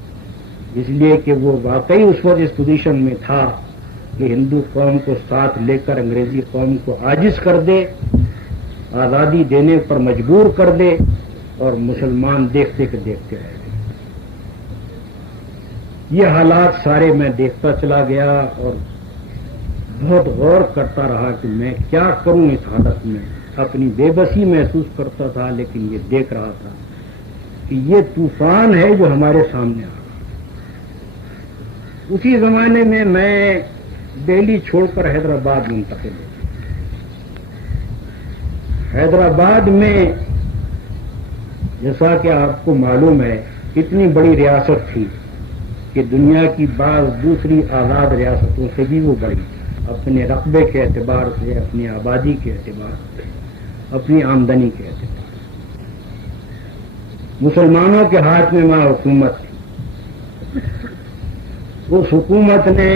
اس لیے کہ وہ واقعی اس وقت اس پوزیشن میں تھا کہ ہندو قوم کو ساتھ لے کر انگریزی قوم کو عاجز کر دے، آزادی دینے پر مجبور کر دے، اور مسلمان دیکھتے کہ دیکھتے رہ گئے۔ یہ حالات سارے میں دیکھتا چلا گیا اور بہت غور کرتا رہا کہ میں کیا کروں اس حالت میں۔ اپنی بے بسی محسوس کرتا تھا، لیکن یہ دیکھ رہا تھا کہ یہ طوفان ہے جو ہمارے سامنے آ رہا۔ اسی زمانے میں دہلی چھوڑ کر حیدرآباد منتقل ہو۔ حیدرآباد میں جیسا کہ آپ کو معلوم ہے اتنی بڑی ریاست تھی کہ دنیا کی بعض دوسری آزاد ریاستوں سے بھی وہ بڑی، اپنے رقبے کے اعتبار سے، اپنی آبادی کے اعتبار سے، اپنی آمدنی کے اعتبار سے۔ مسلمانوں کے ہاتھ میں وہاں حکومت تھی۔ اس حکومت نے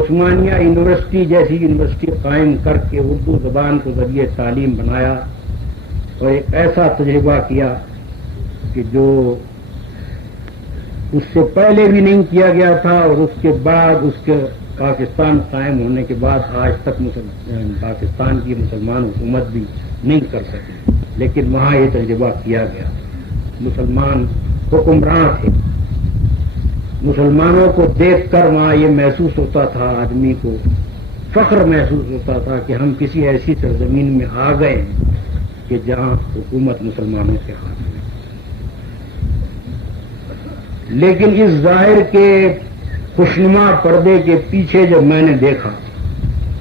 عثمانیہ یونیورسٹی جیسی یونیورسٹی قائم کر کے اردو زبان کو ذریعہ تعلیم بنایا اور ایک ایسا تجربہ کیا کہ جو اس سے پہلے بھی نہیں کیا گیا تھا، اور اس کے بعد اس کے پاکستان قائم ہونے کے بعد آج تک پاکستان کی مسلمان حکومت بھی نہیں کر سکی، لیکن وہاں یہ تجربہ کیا گیا۔ مسلمان حکمراں تھے، مسلمانوں کو دیکھ کر وہاں یہ محسوس ہوتا تھا، آدمی کو فخر محسوس ہوتا تھا کہ ہم کسی ایسی سرزمین میں آ گئے ہیں کہ جہاں حکومت مسلمانوں کے ہاتھ میں۔ لیکن اس ظاہر کے خوشنما پردے کے پیچھے جب میں نے دیکھا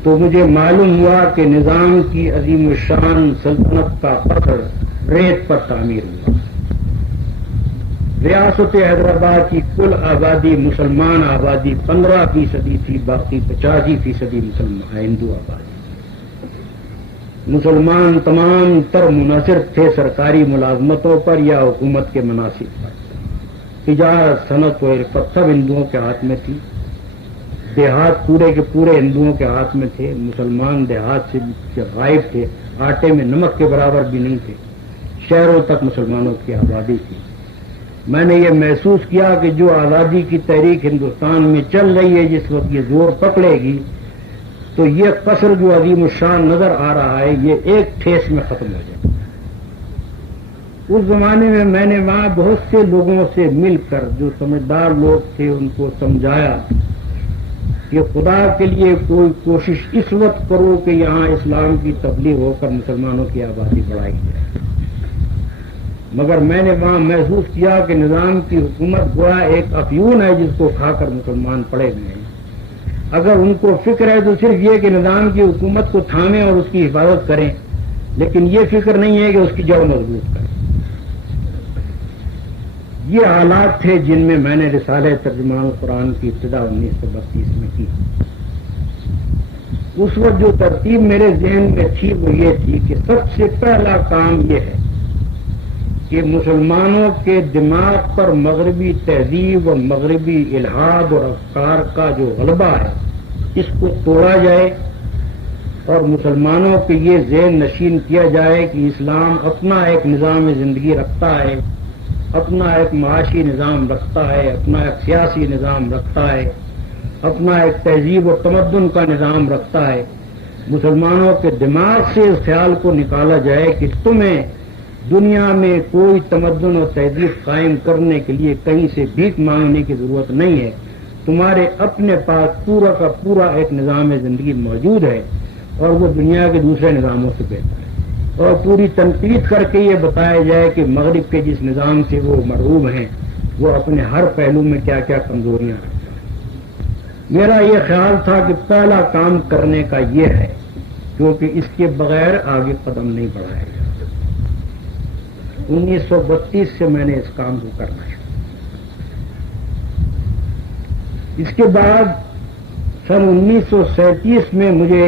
تو مجھے معلوم ہوا کہ نظام کی عظیم الشان سلطنت کا فخر ریت پر تعمیر ہوا۔ ریاست حیدرآباد کی کل آبادی مسلمان آبادی 15% تھی، باقی 85% مسلمان ہندو آبادی۔ مسلمان تمام تر منحصر تھے سرکاری ملازمتوں پر یا حکومت کے مناصب پر۔ تجارت، صنعت و حرفت سب ہندوؤں کے ہاتھ میں تھی۔ دیہات پورے کے پورے ہندوؤں کے ہاتھ میں تھے۔ مسلمان دیہات سے غائب تھے، آٹے میں نمک کے برابر بھی نہیں تھے۔ شہروں تک مسلمانوں کی آبادی تھی۔ میں نے یہ محسوس کیا کہ جو آزادی کی تحریک ہندوستان میں چل رہی ہے، جس وقت یہ زور پکڑے گی تو یہ قصر جو عظیم الشان نظر آ رہا ہے یہ ایک ٹھیس میں ختم ہو جائے۔ اس زمانے میں نے وہاں بہت سے لوگوں سے مل کر، جو سمجھدار لوگ تھے، ان کو سمجھایا کہ خدا کے لیے کوئی کوشش اس وقت کرو کہ یہاں اسلام کی تبلیغ ہو کر مسلمانوں کی آبادی بڑھائی جائے۔ مگر میں نے وہاں محسوس کیا کہ نظام کی حکومت گویا ایک افیون ہے جس کو کھا کر مسلمان پڑے ہوئے ہیں۔ اگر ان کو فکر ہے تو صرف یہ کہ نظام کی حکومت کو تھامیں اور اس کی حفاظت کریں، لیکن یہ فکر نہیں ہے کہ اس کی جڑ مضبوط کریں۔ یہ حالات تھے جن میں نے رسالہ ترجمان قرآن کی ابتدا 1932 میں کی۔ اس وقت جو ترتیب میرے ذہن میں تھی وہ یہ تھی کہ سب سے پہلا کام یہ ہے کہ مسلمانوں کے دماغ پر مغربی تہذیب اور مغربی الحاد اور افکار کا جو غلبہ ہے اس کو توڑا جائے، اور مسلمانوں کے یہ ذہن نشین کیا جائے کہ اسلام اپنا ایک نظام زندگی رکھتا ہے، اپنا ایک معاشی نظام رکھتا ہے، اپنا ایک سیاسی نظام رکھتا ہے، اپنا ایک تہذیب و تمدن کا نظام رکھتا ہے۔ مسلمانوں کے دماغ سے اس خیال کو نکالا جائے کہ تمہیں دنیا میں کوئی تمدن اور تہذیب قائم کرنے کے لیے کہیں سے بھیک مانگنے کی ضرورت نہیں ہے، تمہارے اپنے پاس پورا کا پورا ایک نظام زندگی موجود ہے اور وہ دنیا کے دوسرے نظاموں سے بہتر ہے، اور پوری تنقید کر کے یہ بتایا جائے کہ مغرب کے جس نظام سے وہ مرعوب ہیں وہ اپنے ہر پہلو میں کیا کیا کمزوریاں رکھتا ہے۔ میرا یہ خیال تھا کہ پہلا کام کرنے کا یہ ہے، کیونکہ اس کے بغیر آگے قدم نہیں بڑھائے گا۔ 1932 سے میں نے اس کام کو کرنا ہے۔ اس کے بعد سن 1937 میں مجھے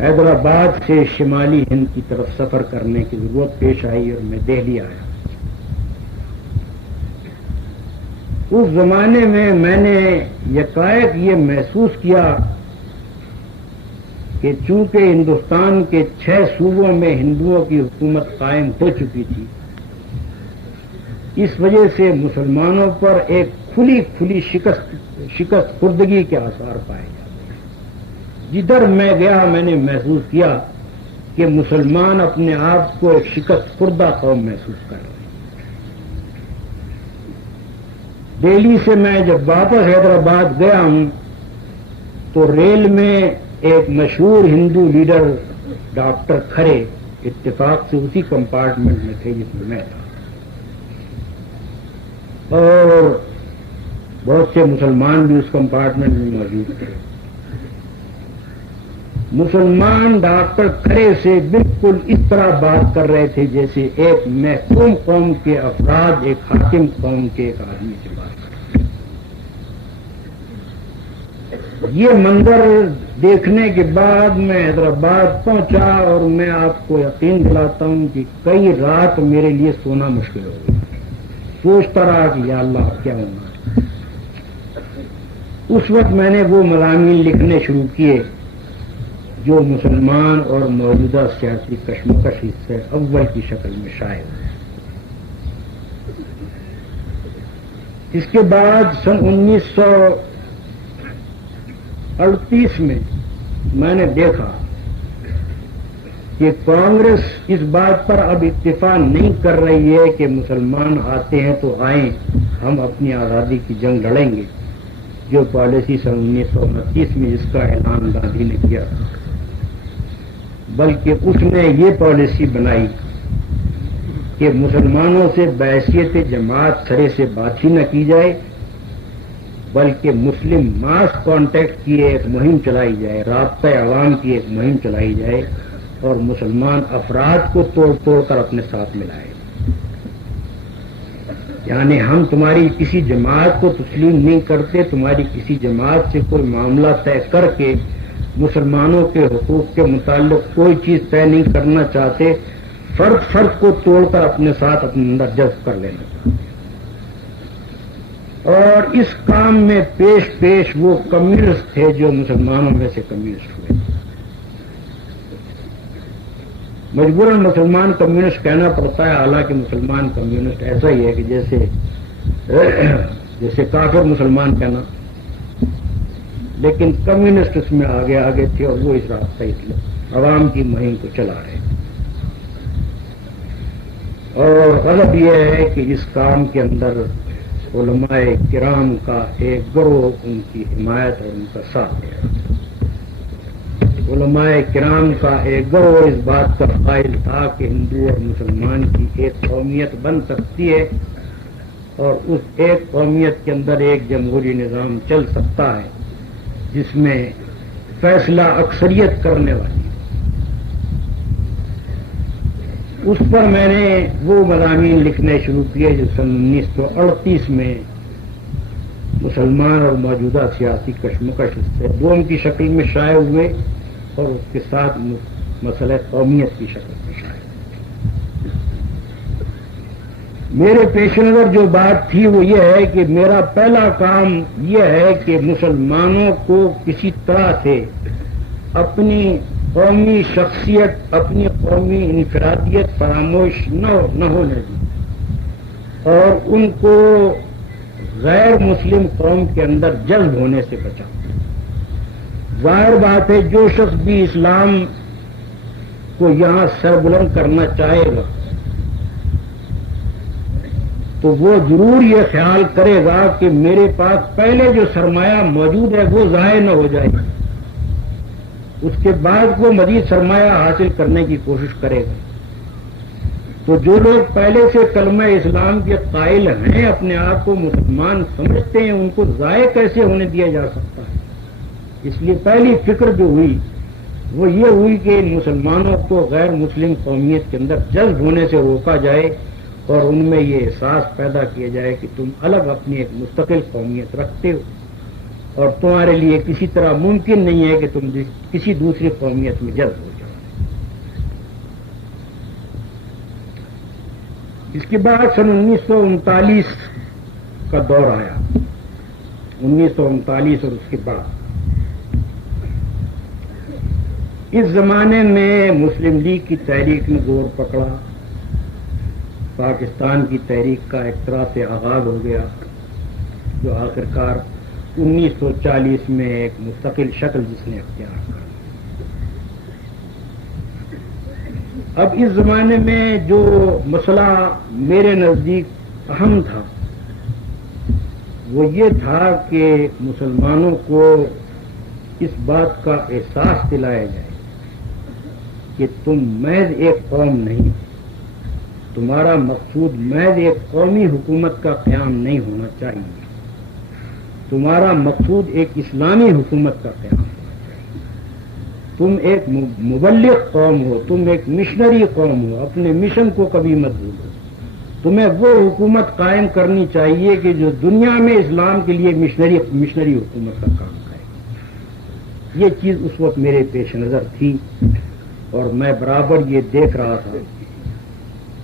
حیدرآباد سے شمالی ہند کی طرف سفر کرنے کی ضرورت پیش آئی اور میں دہلی آیا۔ اس زمانے میں نے یکایک یہ محسوس کیا کہ چونکہ ہندوستان کے 6 صوبوں میں ہندوؤں کی حکومت قائم ہو چکی تھی، اس وجہ سے مسلمانوں پر ایک کھلی شکست خوردگی کے آثار پائے جاتے ہیں۔ جدھر میں گیا میں نے محسوس کیا کہ مسلمان اپنے آپ کو ایک شکست خوردہ قوم محسوس کر رہے ہیں۔ دہلی سے میں جب واپس حیدرآباد گیا ہوں تو ریل میں ایک مشہور ہندو لیڈر ڈاکٹر کھرے اتفاق سے اسی کمپارٹمنٹ میں تھے جس میں تھا، اور بہت سے مسلمان بھی اس کمپارٹمنٹ میں موجود تھے۔ مسلمان ڈاکٹر کھرے سے بالکل اس طرح بات کر رہے تھے جیسے ایک محکوم قوم کے افراد ایک حاکم قوم کے ایک آدمی سے بات کرتے ہیں۔ یہ منظر دیکھنے کے بعد میں حیدرآباد پہنچا اور میں آپ کو یقین دلاتا ہوں کہ کئی رات میرے لیے سونا مشکل ہو گیا۔ سوچتا رہا کہ یا اللہ کیا ہونا۔ اس وقت میں نے وہ مضامین لکھنے شروع کیے جو مسلمان اور موجودہ سیاسی کشمکش سے اول کی شکل میں شائع ہوئے۔ اس کے بعد سن 1938 میں نے دیکھا کہ کانگریس اس بات پر اب اتفاق نہیں کر رہی ہے کہ مسلمان آتے ہیں تو آئیں، ہم اپنی آزادی کی جنگ لڑیں گے، جو پالیسی سن 1929 میں جس کا اعلان گاندھی نے کیا، بلکہ اس نے یہ پالیسی بنائی کہ مسلمانوں سے بحیثیت جماعت سرے سے بات ہی نہ کی جائے، بلکہ مسلم ماس کانٹیکٹ کی ایک مہم چلائی جائے، رابطہ عوام کی ایک مہم چلائی جائے اور مسلمان افراد کو توڑ توڑ کر اپنے ساتھ ملائے۔ یعنی ہم تمہاری کسی جماعت کو تسلیم نہیں کرتے، تمہاری کسی جماعت سے کوئی معاملہ طے کر کے مسلمانوں کے حقوق کے متعلق کوئی چیز طے نہیں کرنا چاہتے، فرد کو توڑ کر اپنے ساتھ اپنے اندر جذب کر لینا چاہتے ہیں۔ اور اس کام میں پیش وہ کمیونسٹ تھے جو مسلمانوں میں سے کمیونسٹ ہوئے۔ مجبوراً مسلمان کمیونسٹ کہنا پڑتا ہے، حالانکہ مسلمان کمیونسٹ ایسا ہی ہے کہ جیسے کافر مسلمان کہنا، لیکن کمیونسٹ اس میں آگے تھے اور وہ اس راستہ عوام کی مہم کو چلا رہے تھے۔ اور غلط یہ ہے کہ اس کام کے اندر علماء کرام کا ایک گروہ ان کی حمایت اور ان کا ساتھ دیا۔ علماء کرام کا ایک گروہ اس بات کا قائل تھا کہ ہندو اور مسلمان کی ایک قومیت بن سکتی ہے اور اس ایک قومیت کے اندر ایک جمہوری نظام چل سکتا ہے جس میں فیصلہ اکثریت کرنے والی۔ اس پر میں نے وہ مضامین لکھنے شروع کیے جو سن 1938 میں مسلمان اور موجودہ سیاسی کشمکش سے دوم کی شکل میں شائع ہوئے اور اس کے ساتھ مسئلہ قومیت کی شکل میں شائع ہوئے۔ میرے پیش نظر جو بات تھی وہ یہ ہے کہ میرا پہلا کام یہ ہے کہ مسلمانوں کو کسی طرح سے اپنی قومی شخصیت، اپنی قومی انفرادیت فراموش نہ ہونے دی اور ان کو غیر مسلم قوم کے اندر جذب ہونے سے بچا۔ ظاہر بات ہے جو شخص بھی اسلام کو یہاں سربلند کرنا چاہے گا تو وہ ضرور یہ خیال کرے گا کہ میرے پاس پہلے جو سرمایہ موجود ہے وہ ضائع نہ ہو جائے، اس کے بعد وہ مزید سرمایہ حاصل کرنے کی کوشش کرے گا۔ تو جو لوگ پہلے سے کلمہ اسلام کے قائل ہیں، اپنے آپ کو مسلمان سمجھتے ہیں، ان کو ضائع کیسے ہونے دیا جا سکتا ہے؟ اس لیے پہلی فکر جو ہوئی وہ یہ ہوئی کہ ان مسلمانوں کو غیر مسلم قومیت کے اندر جذب ہونے سے روکا جائے اور ان میں یہ احساس پیدا کیا جائے کہ تم الگ اپنی ایک مستقل قومیت رکھتے ہو اور تمہارے لیے کسی طرح ممکن نہیں ہے کہ تم کسی دوسری قومیت میں جذب ہو جاؤ۔ اس کے بعد سن 1939 کا دور آیا، 1939 اور اس کے بعد اس زمانے میں مسلم لیگ کی تحریک نے زور پکڑا، پاکستان کی تحریک کا ایک طرح سے آغاز ہو گیا، جو آخرکار 1940 میں ایک مستقل شکل جس نے اختیار کر۔ اب اس زمانے میں جو مسئلہ میرے نزدیک اہم تھا وہ یہ تھا کہ مسلمانوں کو اس بات کا احساس دلایا جائے کہ تم محض ایک قوم نہیں، تمہارا مقصود محض ایک قومی حکومت کا قیام نہیں ہونا چاہیے، تمہارا مقصود ایک اسلامی حکومت کا قیام ہونا چاہیے۔ تم ایک مبلغ قوم ہو، تم ایک مشنری قوم ہو، اپنے مشن کو کبھی مت بھولو۔ تمہیں وہ حکومت قائم کرنی چاہیے کہ جو دنیا میں اسلام کے لیے مشنری حکومت کا کام کرے۔ یہ چیز اس وقت میرے پیش نظر تھی اور میں برابر یہ دیکھ رہا تھا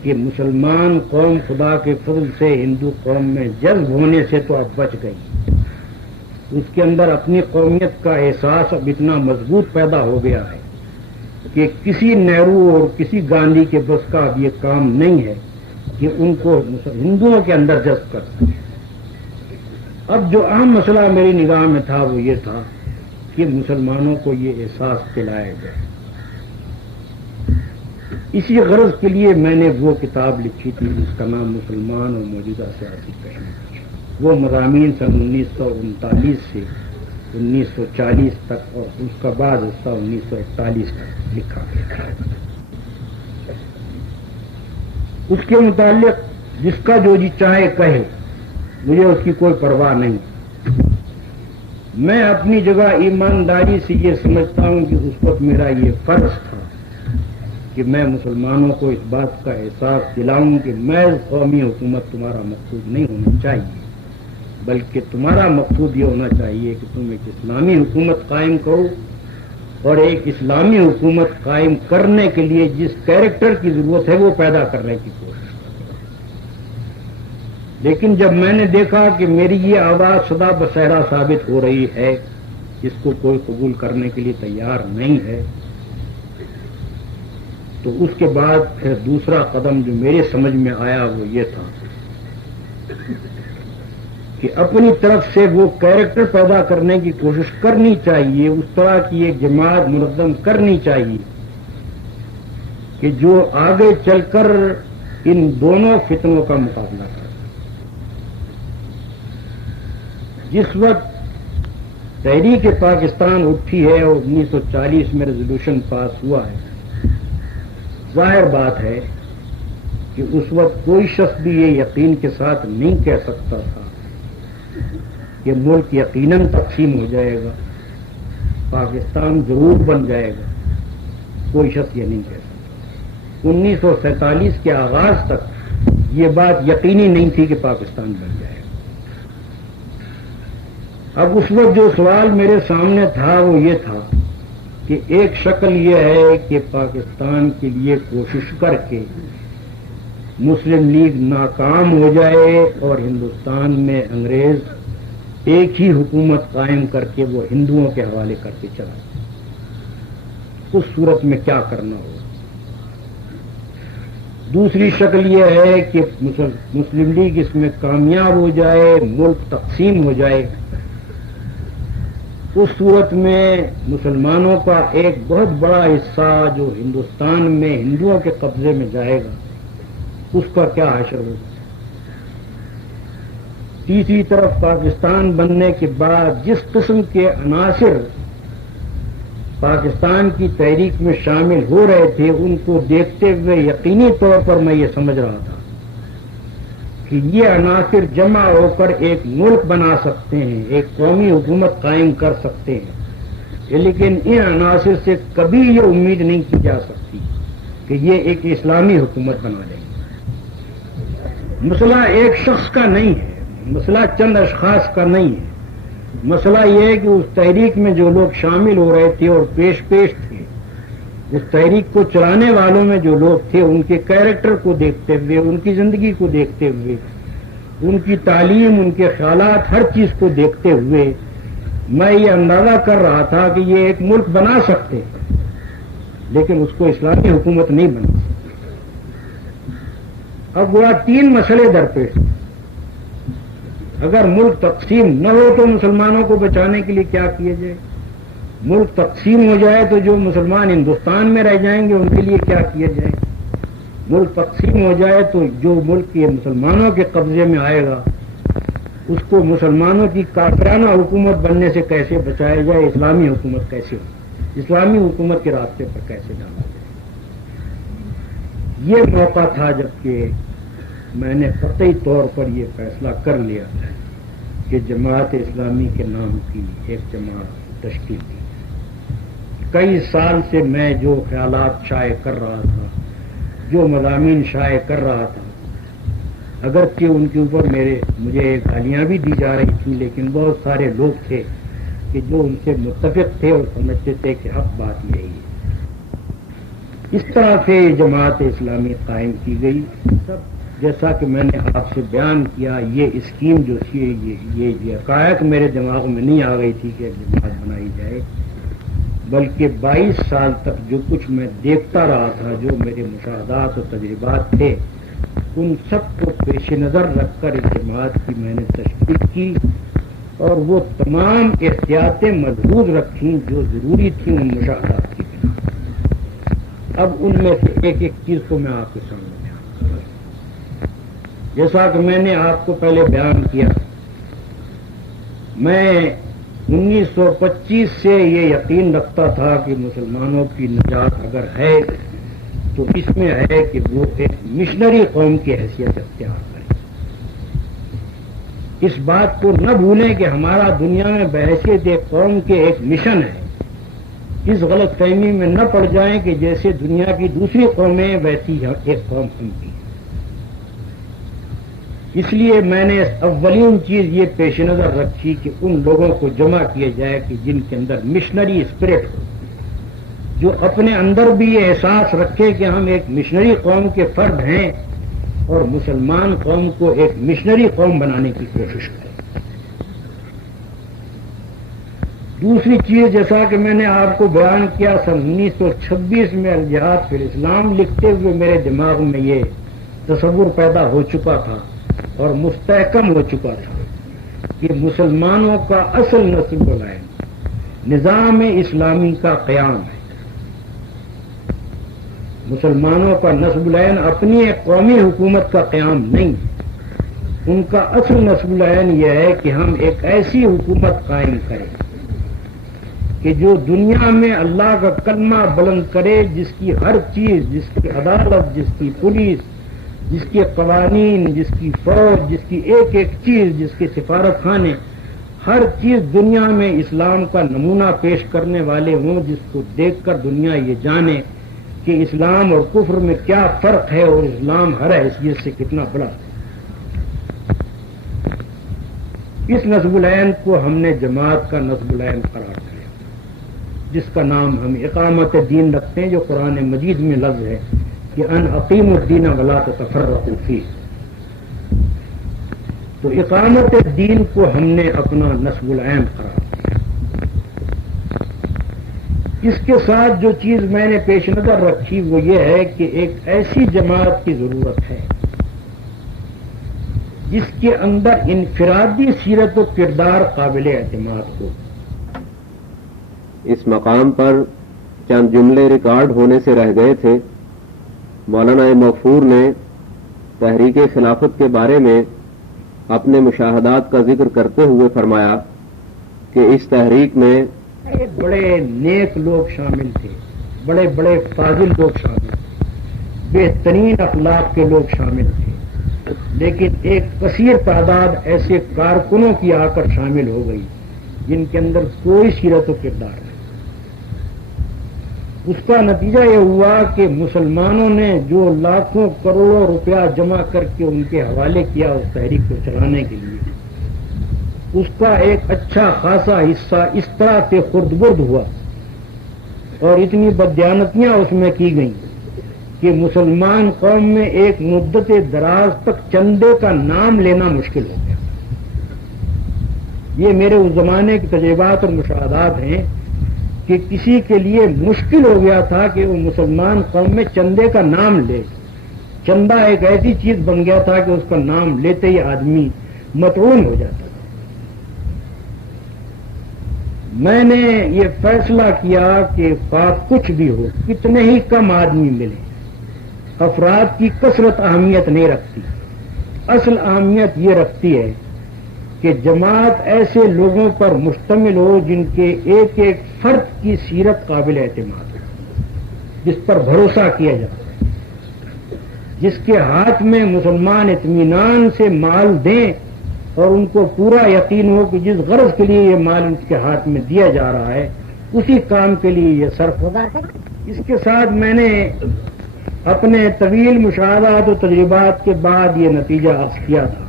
کہ مسلمان قوم خدا کے فضل سے ہندو قوم میں جذب ہونے سے تو اب بچ گئی، اس کے اندر اپنی قومیت کا احساس اب اتنا مضبوط پیدا ہو گیا ہے کہ کسی نہرو اور کسی گاندھی کے بس کا اب یہ کام نہیں ہے کہ ان کو ہندوؤں کے اندر جذب کر سکے۔ اب جو اہم مسئلہ میری نگاہ میں تھا وہ یہ تھا کہ مسلمانوں کو یہ احساس دلایا جائے۔ اسی غرض کے لیے میں نے وہ کتاب لکھی تھی جس کا نام مسلمان اور موجودہ سیاسی کشمیر۔ وہ مضامین سن 1939 سے 1940 تک اور اس کا بعد حصہ 1941 تک لکھا گیا۔ اس کے متعلق جس کا جو جی چاہے کہے، مجھے اس کی کوئی پرواہ نہیں۔ میں اپنی جگہ ایمانداری سے یہ سمجھتا ہوں کہ اس وقت میرا یہ فرض تھا کہ میں مسلمانوں کو اس بات کا احساس دلاؤں کہ محض قومی حکومت تمہارا مقصود نہیں ہونا چاہیے، بلکہ تمہارا مقصود یہ ہونا چاہیے کہ تم ایک اسلامی حکومت قائم کرو، اور ایک اسلامی حکومت قائم کرنے کے لیے جس کیریکٹر کی ضرورت ہے وہ پیدا کرنے کی کوشش کرو۔ لیکن جب میں نے دیکھا کہ میری یہ آواز سدا بصیرہ ثابت ہو رہی ہے، اس کو کوئی قبول کرنے کے لیے تیار نہیں ہے، تو اس کے بعد پھر دوسرا قدم جو میرے سمجھ میں آیا وہ یہ تھا کہ اپنی طرف سے وہ کیریکٹر پیدا کرنے کی کوشش کرنی چاہیے، اس طرح کی ایک جماعت منظم کرنی چاہیے کہ جو آگے چل کر ان دونوں فتنوں کا مقابلہ کرے۔ جس وقت تحریک پاکستان اٹھی ہے اور 1940 میں ریزولوشن پاس ہوا ہے، ظاہر بات ہے کہ اس وقت کوئی شخص بھی یہ یقین کے ساتھ نہیں کہہ سکتا تھا کہ ملک یقیناً تقسیم ہو جائے گا، پاکستان ضرور بن جائے گا، کوئی شخص یہ نہیں کہہ سکتا۔ 1947 کے آغاز تک یہ بات یقینی نہیں تھی کہ پاکستان بن جائے گا۔ اب اس وقت جو سوال میرے سامنے تھا وہ یہ تھا کہ ایک شکل یہ ہے کہ پاکستان کے لیے کوشش کر کے مسلم لیگ ناکام ہو جائے اور ہندوستان میں انگریز ایک ہی حکومت قائم کر کے وہ ہندوؤں کے حوالے کر کے چلا۔ اس صورت میں کیا کرنا ہوگا؟ دوسری شکل یہ ہے کہ مسلم لیگ اس میں کامیاب ہو جائے، ملک تقسیم ہو جائے، اس صورت میں مسلمانوں کا ایک بہت بڑا حصہ جو ہندوستان میں ہندوؤں کے قبضے میں جائے گا، اس کا کیا حشر ہوگا؟ تیسری طرف پاکستان بننے کے بعد جس قسم کے عناصر پاکستان کی تحریک میں شامل ہو رہے تھے، ان کو دیکھتے ہوئے یقینی طور پر میں یہ سمجھ رہا تھا کہ یہ عناصر جمع ہو کر ایک ملک بنا سکتے ہیں، ایک قومی حکومت قائم کر سکتے ہیں، لیکن ان عناصر سے کبھی یہ امید نہیں کی جا سکتی کہ یہ ایک اسلامی حکومت بنا لیں گے۔ مسئلہ ایک شخص کا نہیں ہے، مسئلہ چند اشخاص کا نہیں ہے، مسئلہ یہ ہے کہ اس تحریک میں جو لوگ شامل ہو رہے تھے اور پیش تھے، اس تحریک کو چلانے والوں میں جو لوگ تھے، ان کے کیریکٹر کو دیکھتے ہوئے، ان کی زندگی کو دیکھتے ہوئے، ان کی تعلیم، ان کے خیالات، ہر چیز کو دیکھتے ہوئے میں یہ اندازہ کر رہا تھا کہ یہ ایک ملک بنا سکتے ہیں، لیکن اس کو اسلامی حکومت نہیں بنا. اب وہ 3 مسئلے درپیش. اگر ملک تقسیم نہ ہو تو مسلمانوں کو بچانے کے لیے کیا کیا جائے؟ ملک تقسیم ہو جائے تو جو مسلمان ہندوستان میں رہ جائیں گے ان کے لیے کیا کیا جائے؟ ملک تقسیم ہو جائے تو جو ملک کے مسلمانوں کے قبضے میں آئے گا اس کو مسلمانوں کی کافرانہ حکومت بننے سے کیسے بچایا جائے؟ اسلامی حکومت کیسے ہو؟ اسلامی حکومت کے راستے پر کیسے جانا جائے؟ یہ موقع تھا جبکہ میں نے قطعی طور پر یہ فیصلہ کر لیا کہ جماعت اسلامی کے نام کی ایک جماعت تشکیل دی. کئی سال سے میں جو خیالات شائع کر رہا تھا، جو مضامین شائع کر رہا تھا، اگرچہ ان کے اوپر مجھے گالیاں بھی دی جا رہی تھیں، لیکن بہت سارے لوگ تھے کہ جو ان سے متفق تھے اور سمجھتے تھے کہ حق بات یہی ہے. اس طرح سے جماعت اسلامی قائم کی گئی. جیسا کہ میں نے آپ سے بیان کیا، یہ اسکیم جو تھی، یہ عقائد میرے دماغ میں نہیں آ گئی تھی کہ ایک جماعت بنائی جائے، بلکہ 22 سال تک جو کچھ میں دیکھتا رہا تھا، جو میرے مشاہدات اور تجربات تھے، ان سب کو پیش نظر رکھ کر اس جماعت کی میں نے تشکیل کی اور وہ تمام احتیاطیں محفوظ رکھیں جو ضروری تھیں ان مشاہدات کی بنا. اب ان میں سے ایک ایک چیز کو میں آپ کے سامنے بیان کروں. جیسا کہ میں نے آپ کو پہلے بیان کیا، میں 1925 سے یہ یقین رکھتا تھا کہ مسلمانوں کی نجات اگر ہے تو اس میں ہے کہ وہ ایک مشنری قوم کی حیثیت اختیار کرے. اس بات کو نہ بھولیں کہ ہمارا دنیا میں بحیثیت ایک قوم کے ایک مشن ہے. اس غلط فہمی میں نہ پڑ جائیں کہ جیسے دنیا کی دوسری قومیں ویسی ایک قوم ہم کی. اس لیے میں نے اولین چیز یہ پیش نظر رکھی کہ ان لوگوں کو جمع کیا جائے کہ جن کے اندر مشنری اسپرٹ ہو، جو اپنے اندر بھی یہ احساس رکھے کہ ہم ایک مشنری قوم کے فرد ہیں اور مسلمان قوم کو ایک مشنری قوم بنانے کی کوشش کریں. دوسری چیز، جیسا کہ میں نے آپ کو بیان کیا، 1926 میں الجہاد فی الاسلام لکھتے ہوئے میرے دماغ میں یہ تصور پیدا ہو چکا تھا اور مستحکم ہو چکا تھا کہ مسلمانوں کا اصل نسل العین نظام اسلامی کا قیام ہے. مسلمانوں کا نسب العین اپنی ایک قومی حکومت کا قیام نہیں. ان کا اصل نسب العین یہ ہے کہ ہم ایک ایسی حکومت قائم کریں کہ جو دنیا میں اللہ کا کلمہ بلند کرے، جس کی ہر چیز، جس کی عدالت، جس کی پولیس، جس کے قوانین، جس کی فوج، جس کی ایک ایک چیز، جس کے سفارت خانے، ہر چیز دنیا میں اسلام کا نمونہ پیش کرنے والے ہوں، جس کو دیکھ کر دنیا یہ جانے کہ اسلام اور کفر میں کیا فرق ہے اور اسلام ہر حیثیت سے کتنا بڑا ہے. اس نسب العین کو ہم نے جماعت کا نسب العین قرار دیا، جس کا نام ہم اقامت دین رکھتے ہیں، جو قرآن مجید میں لفظ ہے کہ ان اقیموا الدین ولا تتفرقوا فیہ. تو اقامت دین کو ہم نے اپنا نسب العین قرار دیا. اس کے ساتھ جو چیز میں نے پیش نظر رکھی وہ یہ ہے کہ ایک ایسی جماعت کی ضرورت ہے جس کے اندر انفرادی سیرت و کردار قابل اعتماد ہو. اس مقام پر چند جملے ریکارڈ ہونے سے رہ گئے تھے. مولانا مغفور نے تحریک خلافت کے بارے میں اپنے مشاہدات کا ذکر کرتے ہوئے فرمایا کہ اس تحریک میں بڑے نیک لوگ شامل تھے، بڑے بڑے فاضل لوگ شامل تھے، بہترین اخلاق کے لوگ شامل تھے، لیکن ایک کثیر تعداد ایسے کارکنوں کی آ کر شامل ہو گئی جن کے اندر کوئی سیرت و کردار نہیں. اس کا نتیجہ یہ ہوا کہ مسلمانوں نے جو لاکھوں کروڑوں روپیہ جمع کر کے ان کے حوالے کیا اس تحریک کو چلانے کے لیے، اس کا ایک اچھا خاصا حصہ اس طرح سے خرد برد ہوا اور اتنی بددیانتیاں اس میں کی گئیں کہ مسلمان قوم میں ایک مدت دراز تک چندے کا نام لینا مشکل ہو گیا. یہ میرے اس زمانے کے تجربات اور مشاہدات ہیں کہ کسی کے لیے مشکل ہو گیا تھا کہ وہ مسلمان قوم میں چندے کا نام لے. چندہ ایک ایسی چیز بن گیا تھا کہ اس کا نام لیتے ہی آدمی مطعون ہو جاتا تھا. میں نے یہ فیصلہ کیا کہ بات کچھ بھی ہو، کتنے ہی کم آدمی ملے، افراد کی کثرت اہمیت نہیں رکھتی. اصل اہمیت یہ رکھتی ہے کہ جماعت ایسے لوگوں پر مشتمل ہو جن کے ایک ایک فرد کی سیرت قابل اعتماد ہو، جس پر بھروسہ کیا جاتا ہے، جس کے ہاتھ میں مسلمان اطمینان سے مال دیں اور ان کو پورا یقین ہو کہ جس غرض کے لیے یہ مال ان کے ہاتھ میں دیا جا رہا ہے اسی کام کے لیے یہ صرف ہوگا. اس کے ساتھ میں نے اپنے طویل مشاہدات و تجربات کے بعد یہ نتیجہ اخذ کیا تھا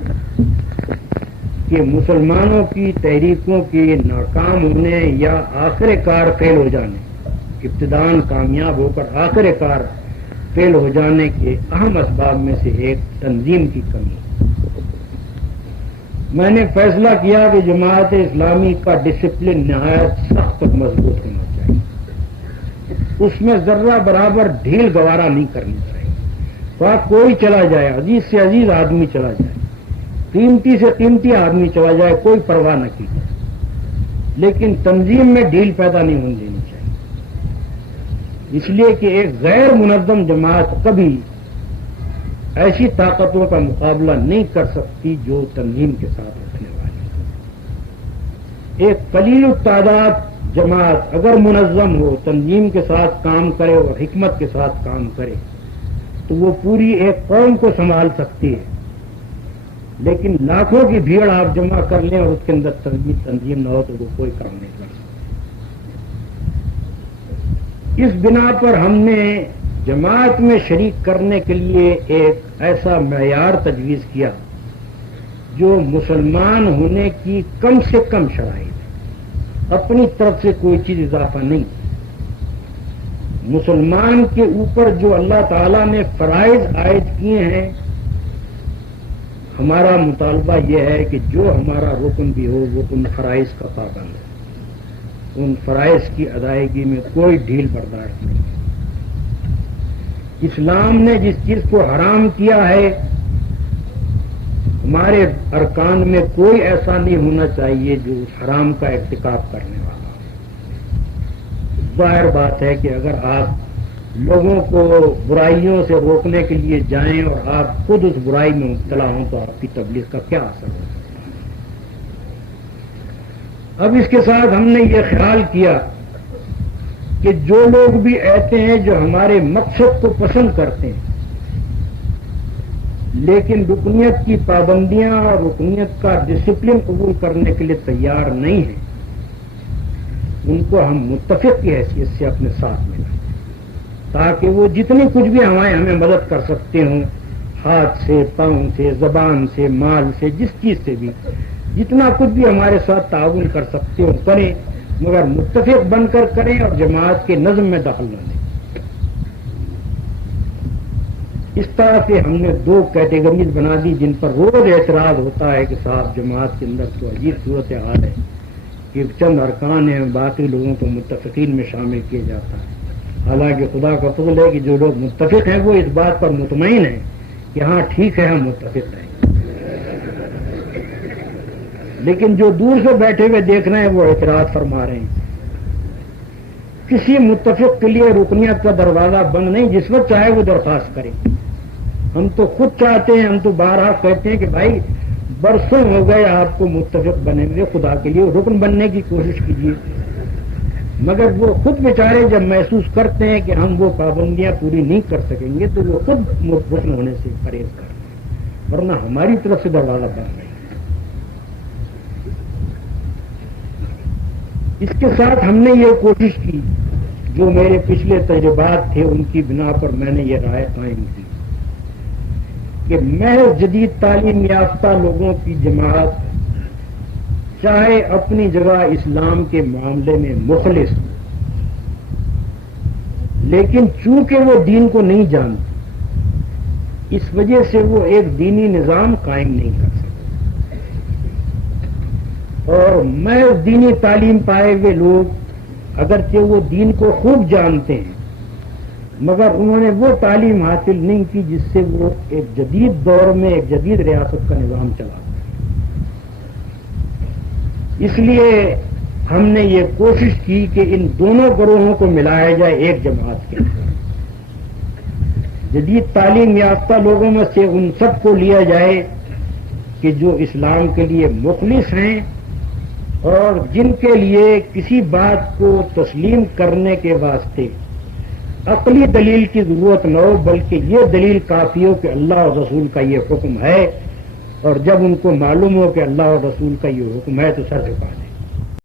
کہ مسلمانوں کی تحریکوں کے ناکام ہونے یا آخر کار فیل ہو جانے، ابتداءً کامیاب ہو کر آخر کار فیل ہو جانے کے اہم اسباب میں سے ایک تنظیم کی کمی. میں نے فیصلہ کیا کہ جماعت اسلامی کا ڈسپلن نہایت سخت اور مضبوط ہونا چاہیے. اس میں ذرہ برابر ڈھیل گوارا نہیں کرنی چاہیے. وہاں کوئی چلا جائے، عزیز سے عزیز آدمی چلا جائے، قیمتی سے قیمتی آدمی چلا جائے، کوئی پرواہ نہ کی جائے، لیکن تنظیم میں ڈھیل پیدا نہیں ہونے دینی چاہیے. اس لیے کہ ایک غیر منظم جماعت کبھی ایسی طاقتوں کا مقابلہ نہیں کر سکتی جو تنظیم کے ساتھ اٹھنے والی. ایک قلیل التعداد جماعت اگر منظم ہو، تنظیم کے ساتھ کام کرے اور حکمت کے ساتھ کام کرے تو وہ پوری ایک قوم کو سنبھال سکتی ہے. لیکن لاکھوں کی بھیڑ آپ جمع کر لیں اور اس کے اندر تنظیم نہ ہو تو وہ کوئی کام نہیں کر سکتی. اس بنا پر ہم نے جماعت میں شریک کرنے کے لیے ایک ایسا معیار تجویز کیا جو مسلمان ہونے کی کم سے کم شرائط، اپنی طرف سے کوئی چیز اضافہ نہیں. مسلمان کے اوپر جو اللہ تعالیٰ نے فرائض عائد کیے ہیں، ہمارا مطالبہ یہ ہے کہ جو ہمارا رکن بھی ہو وہ ان فرائض کا پابند ہے، ان فرائض کی ادائیگی میں کوئی ڈھیل برداشت نہیں. اسلام نے جس چیز کو حرام کیا ہے، ہمارے ارکان میں کوئی ایسا نہیں ہونا چاہیے جو اس حرام کا ارتکاب کرنے والا ہو. ظاہر بات ہے کہ اگر آپ لوگوں کو برائیوں سے روکنے کے لیے جائیں اور آپ خود اس برائی میں مبتلا ہوں تو آپ کی تبلیغ کا کیا اثر ہو سکتا ہے. اب اس کے ساتھ ہم نے یہ خیال کیا کہ جو لوگ بھی ایسے ہیں جو ہمارے مقصد کو پسند کرتے ہیں لیکن رکنیت کی پابندیاں اور رکنیت کا ڈسپلن قبول کرنے کے لیے تیار نہیں ہیں، ان کو ہم متفق کی حیثیت سے اپنے ساتھ ملائیں تاکہ وہ جتنی کچھ بھی ہمیں مدد کر سکتے ہوں، ہاتھ سے، پاؤں سے، زبان سے، مال سے، جس چیز سے بھی جتنا کچھ بھی ہمارے ساتھ تعاون کر سکتے ہوں کریں، مگر متفق بن کر کریں اور جماعت کے نظم میں دخل نہ دیں. اس طرح سے ہم نے دو کیٹیگریز بنا دی جن پر روز اعتراض ہوتا ہے کہ صاحب جماعت کے اندر تو عجیب صورت حال ہے کہ چند ارکان ہیں، باقی لوگوں کو متفقین میں شامل کیا جاتا ہے. حالانکہ خدا کا فضل ہے کہ جو لوگ متفق ہیں وہ اس بات پر مطمئن ہیں کہ ہاں ٹھیک ہے ہم متفق ہیں، لیکن جو دور سے بیٹھے ہوئے دیکھ رہے ہیں وہ اعتراض فرما رہے ہیں. کسی متفق کے لیے رکنیت کا دروازہ بند نہیں، جس وقت چاہے وہ درخواست کرے. ہم تو خود چاہتے ہیں، ہم تو بارہا کہتے ہیں کہ بھائی برسوں ہو گئے آپ کو متفق بنے ہوئے، خدا کے لیے رکن بننے کی کوشش کیجیے. مگر وہ خود بیچارے جب محسوس کرتے ہیں کہ ہم وہ پابندیاں پوری نہیں کر سکیں گے تو وہ خود رکن ہونے سے پرہیز کرتے ہیں، ورنہ ہماری طرف سے دروازہ بند نہیں. اس کے ساتھ ہم نے یہ کوشش کی، جو میرے پچھلے تجربات تھے ان کی بنا پر میں نے یہ رائے قائم کی کہ محض جدید تعلیم یافتہ لوگوں کی جماعت چاہے اپنی جگہ اسلام کے معاملے میں مخلص، لیکن چونکہ وہ دین کو نہیں جانتی اس وجہ سے وہ ایک دینی نظام قائم نہیں کر سکتے. اور محض دینی تعلیم پائے ہوئے لوگ اگرچہ وہ دین کو خوب جانتے ہیں مگر انہوں نے وہ تعلیم حاصل نہیں کی جس سے وہ ایک جدید دور میں ایک جدید ریاست کا نظام چلا سکیں۔ اس لیے ہم نے یہ کوشش کی کہ ان دونوں گروہوں کو ملایا جائے ایک جماعت کے اندر۔ جدید تعلیم یافتہ لوگوں میں سے ان سب کو لیا جائے کہ جو اسلام کے لیے مخلص ہیں اور جن کے لیے کسی بات کو تسلیم کرنے کے واسطے عقلی دلیل کی ضرورت نہ ہو بلکہ یہ دلیل کافی ہو کہ اللہ اور رسول کا یہ حکم ہے، اور جب ان کو معلوم ہو کہ اللہ اور رسول کا یہ حکم ہے تو سر جھکا دیں۔